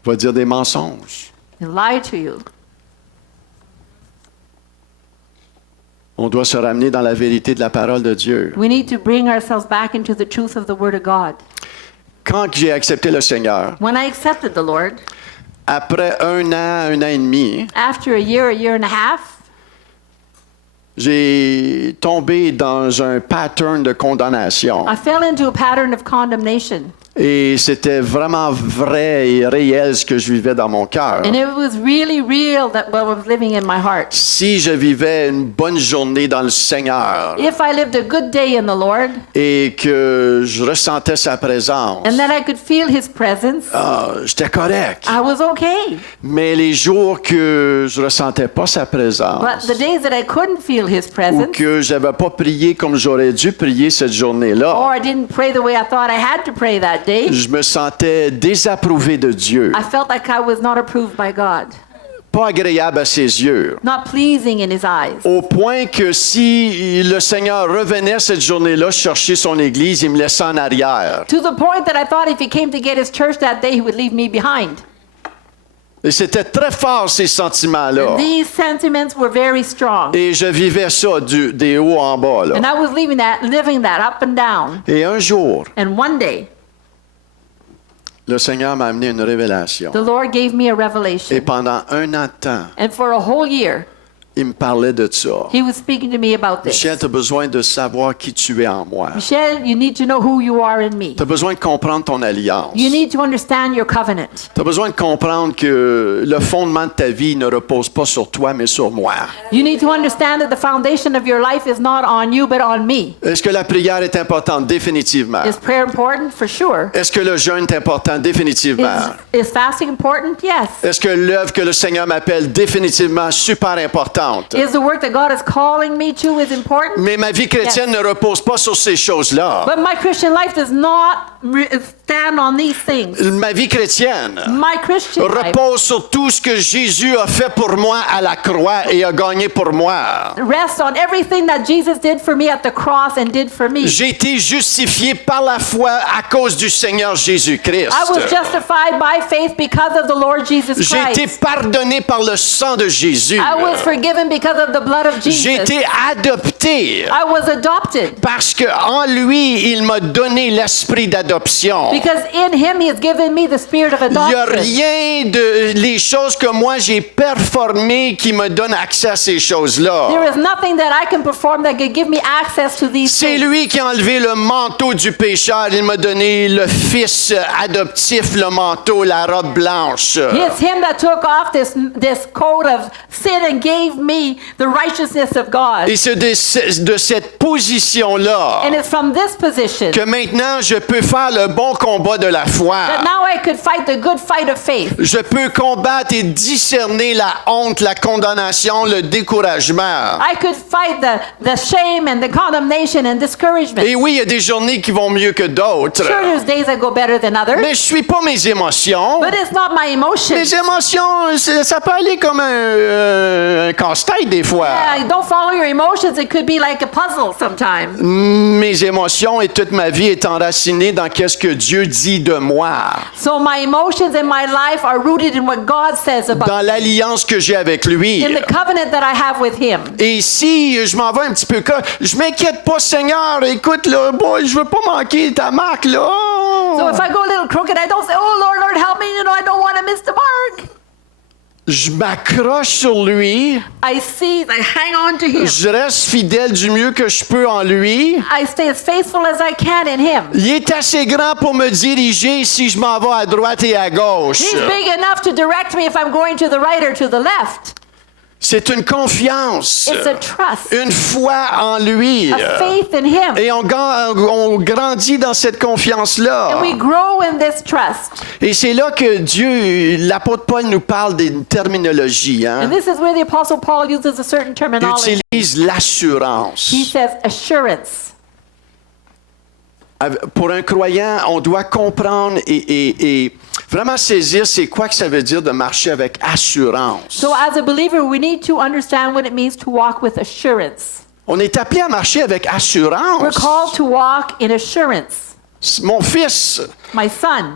Va dire des mensonges. and lie to you. On doit se ramener dans la vérité de la parole de Dieu. We need to bring ourselves back into the truth of the Word of God. Quand j'ai accepté le Seigneur, When I accepted the Lord, après un an et demi, after a year and a half, j'ai tombé dans un pattern de condamnation. I fell into a pattern of condemnation. Et c'était vraiment vrai et réel ce que je vivais dans mon cœur. And it was really real that what was living in my heart. Si je vivais une bonne journée dans le Seigneur If I lived a good day in the Lord, et que je ressentais sa présence, and that I could feel His presence, j'étais correct. I was okay. Mais les jours que je ressentais pas sa présence But the days that I couldn't feel His ou presence, que j'avais pas prié comme j'aurais dû prier cette journée-là, or I didn't pray the way I thought I had to pray that day, je me sentais désapprouvé de Dieu, I felt like I was not approved by God, pas agréable à ses yeux. not pleasing in His eyes. Au point que si le Seigneur revenait cette journée-là chercher son Église, il me laissait en arrière. To the point that I thought if He came to get His church that day, He would leave me behind. Et c'était très fort, ces sentiments-là. These sentiments were very strong. Et je vivais ça des hauts en bas, là. And I was living that up and down. Et un jour, And one day, le Seigneur m'a amené une révélation. the Lord gave me a Et revelation. pendant un an de temps, And for a whole year, il me parlait de ça. He was speaking to me about this. Michel, tu as besoin de savoir qui tu es en moi. Michelle, you need to know who you are in me. Tu as besoin de comprendre ton alliance. You need to understand your covenant. Tu as besoin de comprendre que le fondement de ta vie ne repose pas sur toi, mais sur moi. You need to understand that the foundation of your life is not on you, but on me. Est-ce que la prière est importante? Définitivement. Is prayer important? For sure. Est-ce que le jeûne est important? Définitivement. Is fasting important? Yes. Est-ce que l'œuvre que le Seigneur m'appelle définitivement super importante? Is the work that God is calling me to is important? Mais ma vie chrétienne ne repose pas sur ces choses-là. But my Christian life does not stand on these things. Ma vie chrétienne My Christian life repose sur tout ce que Jésus a fait pour moi à la croix et a gagné pour moi. rests on everything that Jesus did for me at the cross and did for me. J'ai été justifié par la foi à cause du Seigneur Jésus-Christ. I was justified by faith because of the Lord Jesus J'ai été Christ. pardonné par le sang de Jésus. I was forgiven because of the blood of J'ai Jesus. été adopté I was adopted parce que en lui, il m'a donné l'esprit d'adoption. because in Him He has given me the spirit of Il n'y a adoption. rien de les choses que moi j'ai performées qui me donnent accès à ces choses-là. There is nothing that I can perform that could give me access to these C'est things. lui qui a enlevé le manteau du pécheur. Il m'a donné le fils adoptif, le manteau, la robe blanche. It's Him that took off this coat of sin and gave me the righteousness of God. Et c'est de cette position-là And it's from this position que maintenant je peux faire le bon combat de la foi. that now I could fight the good fight of faith. Je peux combattre et discerner la honte, la condamnation, le découragement. I could fight the shame and the condemnation and discouragement. Et oui, il y a des journées qui vont mieux que d'autres. Sure, there's days that go better than others, Mais je suis pas mes émotions. but it's not my emotions. Mes émotions, ça peut aller comme un casse-tête des fois. Don't follow your emotions. It could be like a puzzle sometimes. Mes émotions et toute ma vie est enracinée dans qu'est-ce que Dieu dit de moi, So my emotions in my life are rooted in what God says about dans l'alliance que j'ai avec lui. in the covenant that I have with Him. Et si je m'en vais un petit peu, je m'inquiète pas, Seigneur, écoute, là, boy, je veux pas manquer ta marque, là. So if I go a little crooked, I don't say, "Oh Lord, help me." You know, I don't want to miss the mark. Je m'accroche sur lui, I hang on to Him. je reste fidèle du mieux que je peux en lui. I stay as faithful as I can in Him. Il est assez grand pour me diriger si je m'en vais à droite et à gauche. He's big enough to direct me if I'm going to the right or to the left. C'est une confiance, It's a trust, une foi en lui. a faith in Him. Et on grandit dans cette confiance-là. And we grow in this trust. Et c'est là que Dieu, l'apôtre Paul nous parle d'une terminologie. And Hein? this is where the Apostle Paul uses a certain Il terminology. utilise l'assurance. He says assurance. Pour un croyant, on doit comprendre et vraiment saisir c'est quoi que ça veut dire de marcher avec assurance. So as a believer, we need to understand what it means to walk with assurance. On est appelé à marcher avec We're assurance. called to walk in assurance. Mon fils, My son,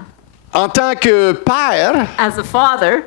en tant que père, as a father,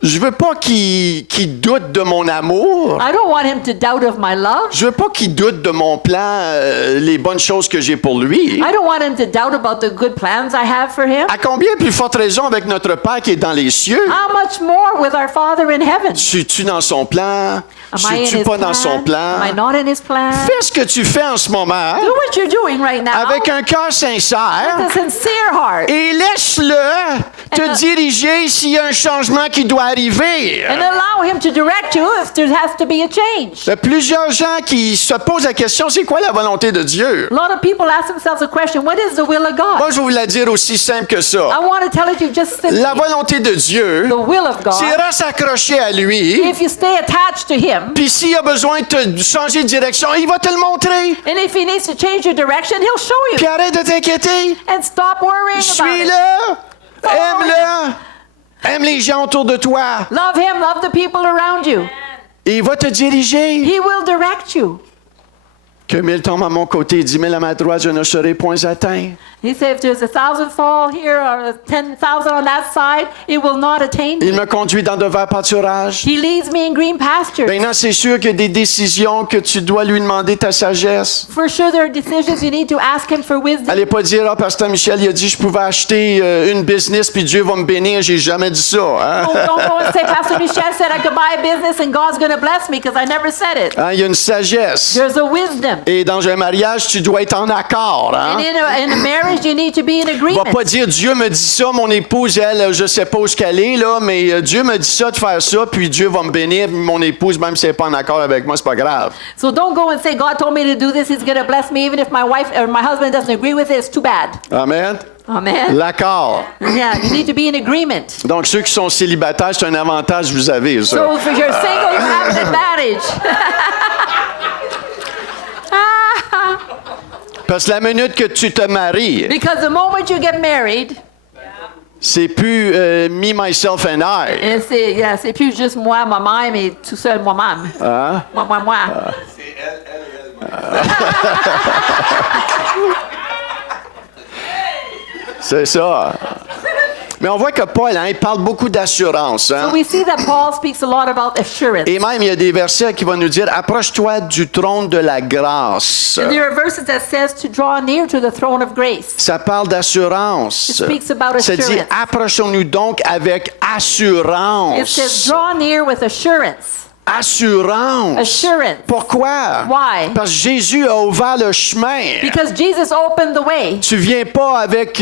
Je veux pas qu'il doute de mon amour. I don't want him to doubt of my love. Je veux pas qu'il doute de mon plan, les bonnes choses que j'ai pour lui. I don't want him to doubt about the good plans I have for him. À combien plus forte raison avec notre Père qui est dans les cieux? How much more with our Father in heaven? Suis-tu dans son plan? Am I in Suis-tu his pas dans son plan? Am I plan? not in his plan? Fais ce que tu fais en ce moment Do what you're doing right now avec un cœur sincère with a sincere heart et laisse-le te diriger s'il y a un changement qui doit arriver. and allow him to direct you if there has to be a change. Il y a plusieurs gens qui se posent la question, c'est quoi la volonté de Dieu? A lot of people ask themselves the question, what is the will of God? Moi, je vais vous la dire aussi simple que ça. I want to tell it to you just simply. La volonté de Dieu, The will of God. c'est de s'accrocher à lui. If you stay attached to him, Puis s'il a besoin de te changer de direction, il va te le montrer. and if he needs to change your direction, he'll show Puis you. arrête de t'inquiéter. And stop worrying about it. Suis-le. Aime-le. Aime les gens autour de toi. Love him, love the people around you. Et il va te diriger. He will direct you. Que 1000 tombent à mon côté, 10 000 à ma droite, je ne serai point atteint. He said, if there's 1,000 fall here or 10,000 on that side, it will not attain Il me. me conduit dans de verts pâturages. He leads me in green pastures. Maintenant, c'est sûr qu'il y a des décisions que tu dois lui demander ta sagesse. For sure, there are decisions you need to ask him for wisdom. Allez pas dire, ah, Pasteur Michel, il a dit, je pouvais acheter une business puis Dieu va me bénir. J'ai jamais dit ça. Hein? Don't go and say, Pastor Michel said I could buy a business and God's going to bless me, because I never said it. Hein, il y a une sagesse. There's a wisdom. Et dans un mariage, tu dois être en accord. Hein? And in a marriage, you need to be in Va agreement. pas dire Dieu me dit ça, mon épouse, elle, je sais pas où qu'elle est, là, mais Dieu me dit ça de faire ça, puis Dieu va me bénir, puis mon épouse, même si elle n'est pas en accord avec moi, c'est pas grave. So don't go and say, God told me to do this, he's going to bless me, even if my wife or my husband doesn't agree with it, it's too bad. Amen. Amen. L'accord. Yeah, you need to be in agreement. Donc, ceux qui sont célibataires, c'est un avantage que vous avez, ça. So if you're single, you have an advantage. Parce que la minute que tu te maries, Because the moment you get married, c'est plus me, myself and I. et c'est plus juste moi, moi-même, et tout seul moi-même. Hein? Moi. C'est elle. C'est ça. Mais on voit que Paul, hein, il parle beaucoup d'assurance. Hein? So we see that Paul speaks a lot about assurance. Et même, il y a des versets qui vont nous dire, approche-toi du trône de la grâce. And there are verses that says to draw near to the throne of grace. Ça parle d'assurance. It speaks about Ça dit, assurance. approchons-nous donc avec assurance. It says draw near with assurance. Assurance. Assurance. Pourquoi? Why? Parce que Jésus a ouvert le chemin. Because Jesus opened the way. Tu viens pas avec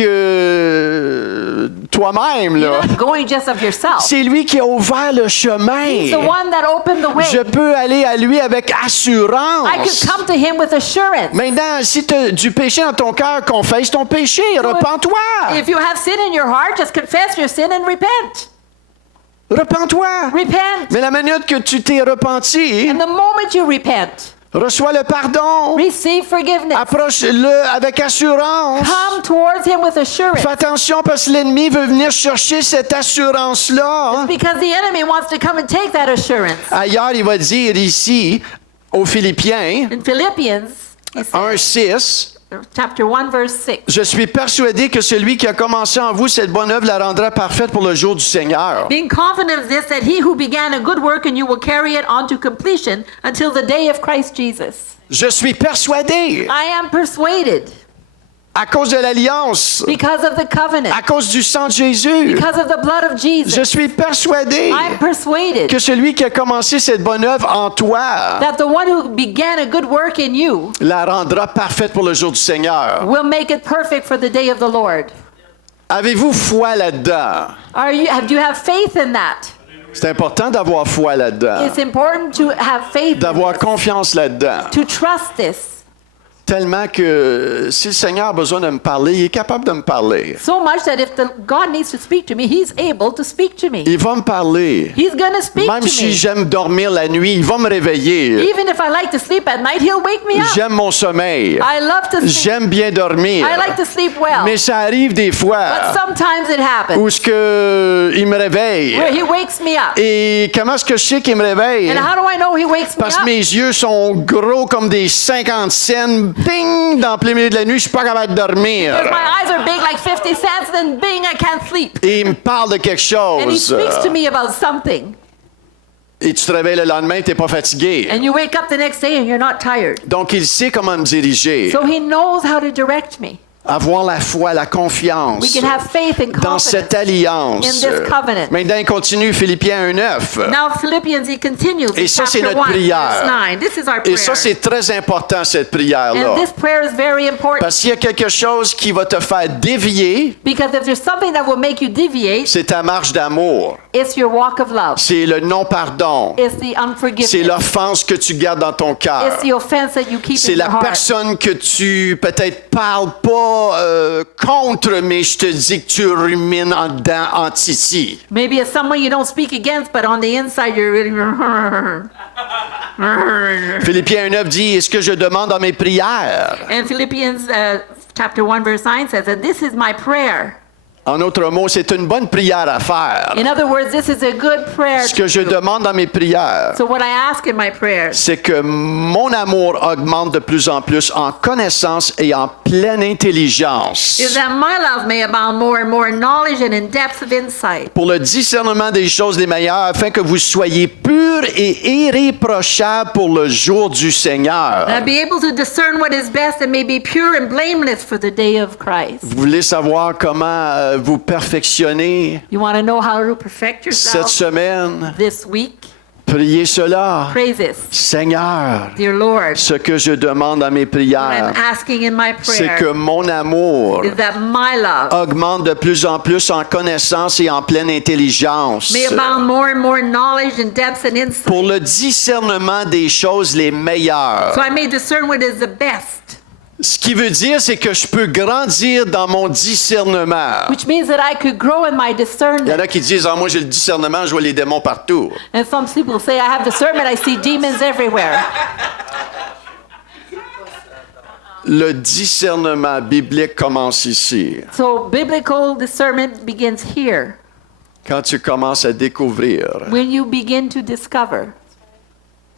toi-même, là. You're not going just of yourself. C'est lui qui a ouvert le chemin. He's the one that opened the way. Je peux aller à lui avec I could assurance. come to him with assurance. Maintenant, si tu as du péché dans ton cœur, confesse ton péché, repens-toi. If you have sin in your heart, just confess your sin and repent. Repens-toi. Repent. Mais la minute que tu t'es repenti, And the moment you repent, reçois le pardon. receive forgiveness. Approche-le avec assurance. Come towards him with assurance. Fais attention parce que l'ennemi veut venir chercher cette assurance-là. Because the enemy wants to come and take that assurance. Ailleurs, il va dire ici, aux Philippiens, In Philippians, he says, 1:6, chapter 1, verse 6. je suis persuadé que celui qui a commencé en vous cette bonne œuvre la rendra parfaite pour le jour du Seigneur. Being confident of this, that he who began a good work in you will carry it on to completion until the day of Christ Jesus. Je suis persuadé, I am persuaded à cause de l'alliance, because of the covenant, à cause du sang de Jésus, because of the blood of je Jesus. suis persuadé I'm persuaded que celui qui a commencé cette bonne œuvre en toi that the one who began a good work in you la rendra parfaite pour le jour du Seigneur. will make it perfect for the day of the Lord. Avez-vous foi là-dedans? Do you have faith in that? C'est important d'avoir foi là-dedans, It's important to have faith, d'avoir confiance là-dedans. to trust this. Tellement que si le Seigneur a besoin de me parler, il est capable de me parler. So much that if God needs to speak to me, he's able to speak to me. Il va me parler. He's going to speak Même to si me. j'aime dormir la nuit, il va me réveiller. Even if I like to sleep at night, he'll wake me up. J'aime mon sommeil. I love to sleep. J'aime bien dormir. I like to sleep well. Mais ça arrive des But fois sometimes it happens où ce que il me réveille. where he wakes me up. Et comment est-ce que je sais qu'il me réveille? And how do I know he wakes me Parce que up? mes yeux sont gros comme des 50 cents ding, dans le plein milieu de la nuit, je suis pas capable de dormir. Because my eyes are big like 50 cents, and then bing, I can't sleep. Et il me parle de quelque And he chose. speaks to me about something. Et tu te réveilles le lendemain, tu n'es pas fatigué. And you wake up the next day and you're not tired. Donc, il sait comment me diriger. So he knows how to direct me. Avoir la foi, la confiance We can have faith and dans confidence cette alliance. in this covenant. Maintenant, il continue, Philippiens 1:9. Now Philippians, he continues Et in ça, c'est chapter notre 1, prière. verse 9. This is our prayer. Et ça, c'est très important, cette prière-là. And this prayer is very important Parce qu'il y a quelque chose qui va te faire dévier, because if there's something that will make you deviate, c'est ta marche d'amour. it's your walk of love. C'est le non-pardon. It's the unforgiveness. C'est l'offense que tu gardes dans ton cœur. It's the offense that you keep C'est in la your heart. personne que tu peut-être parles pas contre, mais je te dis que tu rumines en dedans, en titi. Maybe it's someone you don't speak against, but on the inside you're really... Philippiens 1:9 dit, est-ce que je demande dans mes prières? And Philippians chapter 1 verse 9 says that this is my prayer. En d'autres mots, c'est une bonne prière à faire. In other words, this is a good prayer. Ce que je demande dans mes prières, So what I ask in my prayers c'est que mon amour augmente de plus en plus en connaissance et en pleine intelligence is that my love may abound more and more in knowledge and in depth of insight, pour le discernement des choses les meilleures, afin que vous soyez purs et irréprochables pour le jour du Seigneur. and be able to discern what is best and may be pure and blameless for the day of Christ. Vous voulez savoir comment vous perfectionner You want to know how to perfect cette yourself semaine? this week? Priez cela. Pray this. Seigneur, Dear Lord, ce que je demande dans mes what prières, I'm asking in my c'est que prayer mon amour is that my love augmente de plus en plus en connaissance et en pleine intelligence may abound more and more in knowledge and depth and insight, pour le discernement des choses les meilleures. so I may discern what is the best. Ce qui veut dire, c'est que je peux grandir dans mon discernement. Which means that I could grow in my Il y en discernment. a qui disent, ah, moi j'ai le discernement, je vois les démons partout. And some people say, I have discernment, I see demons everywhere. Le discernement biblique commence ici. So biblical discernment begins here. Quand tu commences à découvrir When you begin to discover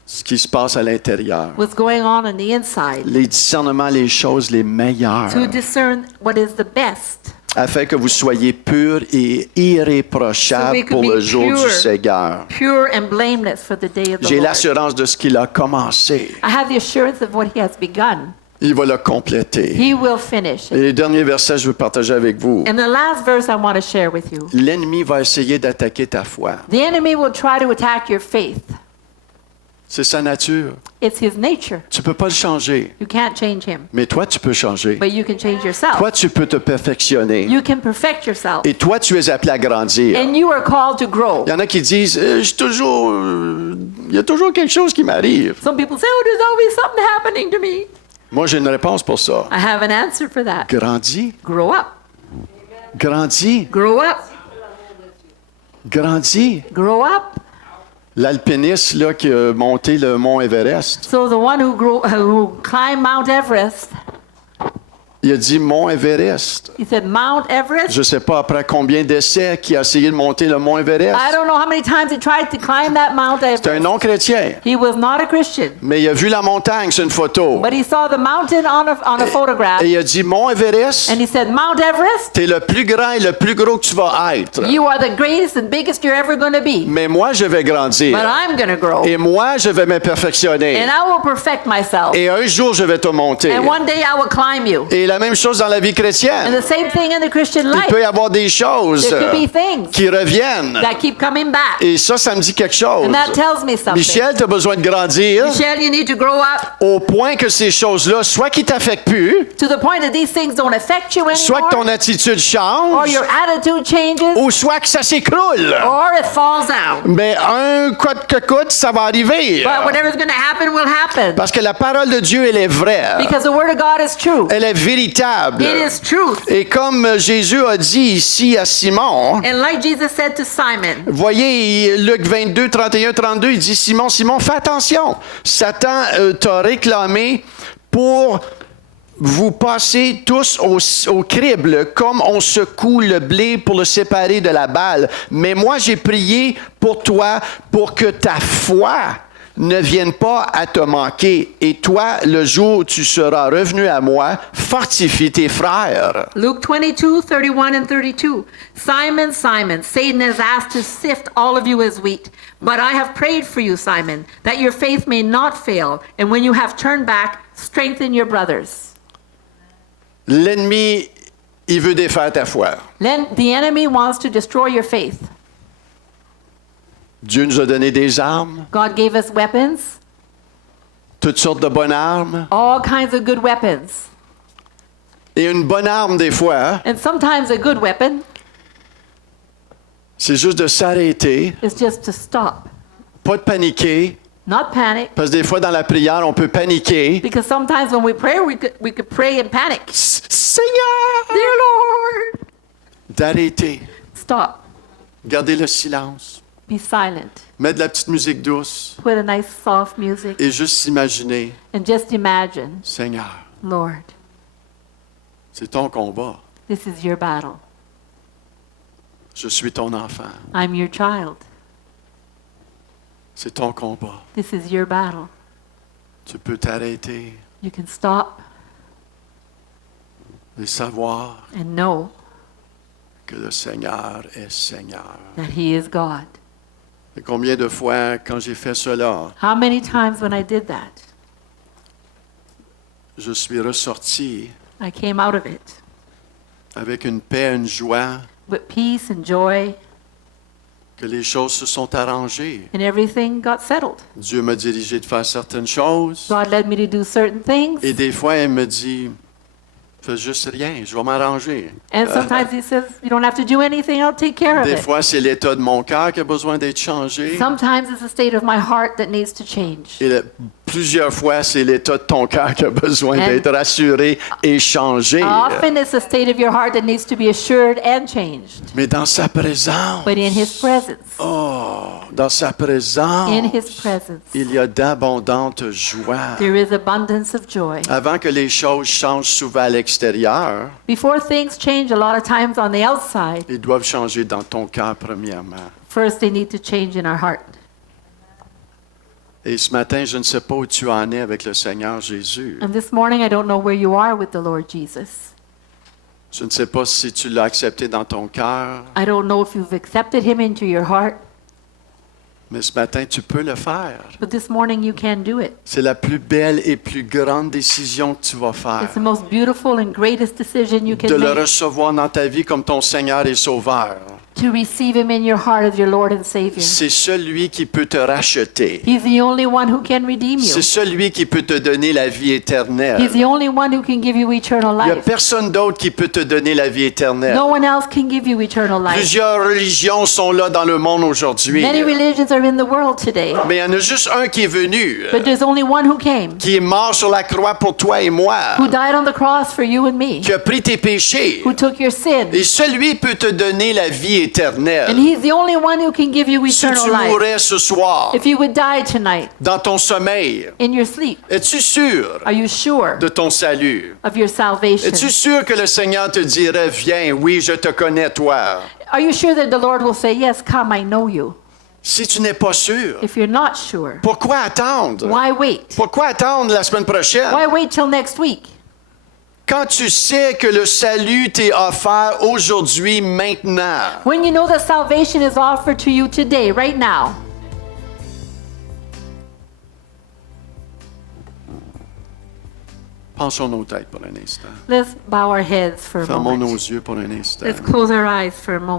ce qui se passe à l'intérieur, what's going on the inside, les discernements, les choses les meilleures, to discern what is the best, afin que vous soyez purs et irréprochables So we could pour be le jour pure. du Seigneur. pure and blameless for the day of the J'ai Lord. l'assurance de ce qu'il a commencé. I have the assurance of what he has begun. Il va le compléter. He will finish Et it. les derniers versets, je veux partager avec vous. And the last verse I want to share with you. L'ennemi va essayer d'attaquer ta foi. The enemy will try to attack your faith. C'est sa nature. It's his nature. Tu peux pas le changer. You can't change him, Mais toi, tu peux changer. but you can change yourself. Toi, tu peux te perfectionner. You can perfect yourself. Et toi, tu es appelé à grandir. And you are called to grow. Il y en a qui disent, il y a toujours quelque chose qui m'arrive. Some people say, oh, there's always something happening to me. Moi, j'ai une réponse pour ça. I have an answer for that. Grandis, Grow up. grandis, Grow up. grandis. Grow up. L'alpiniste là, qui a monté le mont Everest, So the one who climbed Mount Everest, il a dit Mont Everest. he said, Mount Everest? Je ne sais pas après combien d'essais qu'il a essayé de monter le mont Everest. I don't know how many times he tried to climb that Mount C'est un Everest. non-chrétien. He was not a Christian, Mais il a vu la montagne sur une photo. but he saw the mountain on a photograph, Et il a dit, Mont Everest, and he said, Mount Everest, t'es le plus grand et le plus gros que tu vas être. you are the greatest and biggest you're ever going to be, Mais moi, je vais grandir. but I'm going to grow, Et moi, je vais me perfectionner. and I will perfect myself, Et un jour, je vais te monter. and one day I will climb you. Et la même chose dans la vie And chrétienne. the same thing in the Christian Il life. peut y avoir des choses There could be things qui reviennent. that keep coming back, Et ça me dit quelque chose. and that tells me something. Michel, tu as besoin de grandir Michelle, you need to grow up au point que ces choses-là, soit qui t'affectent plus, to the point that these things don't affect you soit que anymore, ton attitude or change, your attitude changes, ou soit que ça s'écroule. or it falls down. Mais un coûte que coûte, ça va arriver. But whatever's going to happen will happen. Parce que la parole de Dieu, elle est vraie. Because the Word of God is true. Elle est véritable. It is truth. Et comme Jésus a dit ici à Simon, And like Jesus said to Simon, voyez Luc 22, 31, 32, il dit, Simon, Simon, fais attention. Satan t'a réclamé pour vous passer tous au crible, comme on secoue le blé pour le séparer de la balle. Mais moi, j'ai prié pour toi, pour que ta foi ne vienne pas à te manquer. Et toi, le jour où tu seras revenu à moi, fortifie tes frères. Luke 22, 31 and 32. Simon, Simon, Satan has asked to sift all of you as wheat. But I have prayed for you, Simon, that your faith may not fail. And when you have turned back, strengthen your brothers. L'ennemi, il veut défaire ta foi. The enemy wants to destroy your faith. Dieu nous a donné des armes, God gave us weapons, toutes sortes de bonnes armes. all kinds of good weapons. Et une bonne arme, des fois, And sometimes a good weapon c'est juste de s'arrêter, is just to stop, pas de paniquer. not panic. Parce que des fois, dans la prière, on peut paniquer. Because sometimes when we pray, we could pray in panic. Seigneur! Dear Lord! D'arrêter. Stop. Garder le silence. Be silent. Mettre de la petite musique douce. Put a nice soft music Et juste s'imaginer, and just imagine, Seigneur, Lord, c'est ton combat. this is your battle. Je suis ton enfant. I'm your child. C'est ton combat. This is your battle. Tu peux t'arrêter You can stop et savoir and know que le Seigneur est Seigneur. that He is God. Et combien de fois, quand j'ai fait cela, How many times when I did that, je suis ressorti I came out of it avec une paix, une joie, with peace and joy, que les choses se sont arrangées. and everything got settled. Dieu m'a dirigé de faire certaines choses. God led me to do certain things, Et des fois, il me dit, fais juste rien, je vais m'arranger. and sometimes He says, you don't have to do anything, I'll take care of Des it. fois, c'est l'état de mon cœur qui a besoin d'être changé. Sometimes it's the state of my heart that needs to change. Et plusieurs fois, c'est l'état de ton cœur qui a besoin And- d'être rassuré et changé. Often it's the state of your heart that needs to be assured and changed. Mais dans sa présence, But in His presence, dans sa présence, in His presence, il y a d'abondantes joies. there is abundance of joy. Avant que les choses changent souvent à l'extérieur, Before things change a lot of times on the outside, ils doivent changer dans ton cœur premièrement. first they need to change in our heart. Et ce matin, je ne sais pas où tu en es avec le Seigneur Jésus. And this morning, I don't know where you are with the Lord Jesus. Je ne sais pas si tu l'as accepté dans ton cœur, I don't know if you've accepted Him into your heart, mais ce matin, tu peux le faire. but this morning you can do it. C'est la plus belle et plus grande décision que tu vas faire. It's the most beautiful and greatest decision you De can le make, recevoir dans ta vie comme ton Seigneur et Sauveur. to receive Him in your heart as your Lord and Savior. C'est celui qui peut te racheter. He's the only one who can redeem you. C'est celui qui peut te donner la vie éternelle. He's the only one who can give you eternal Il n'y a life. personne d'autre qui peut te donner la vie éternelle. No one else can give you eternal life. Plusieurs religions sont là dans le monde aujourd'hui. Many religions are in the world today, Mais il y en a juste un qui est venu, but there's only one who came, qui est mort sur la croix pour toi et moi, who died on the cross for you and me, qui a pris tes péchés. who took your sin. Et celui peut te donner la vie And éternelle. He's the only one who can give you Si eternal tu life. mourais ce soir, If you would die tonight dans ton sommeil, in your sleep, es-tu sûr are you sure de ton salut? of your salvation? Es-tu sûr que le Seigneur te dirait, viens, oui, je te connais, toi? Are you sure that the Lord will say, yes, come, I know you? Si tu n'es pas sûr, If you're not sure, pourquoi attendre? why wait? Pourquoi attendre la semaine prochaine? Why wait till next week? Quand tu sais que le salut t'est offert aujourd'hui, maintenant, When you know that salvation is offered to you today, right now. pensons nos têtes pour un instant. Let's bow our heads for a Fermons nos moment. yeux pour un instant. Let's close our eyes for a moment.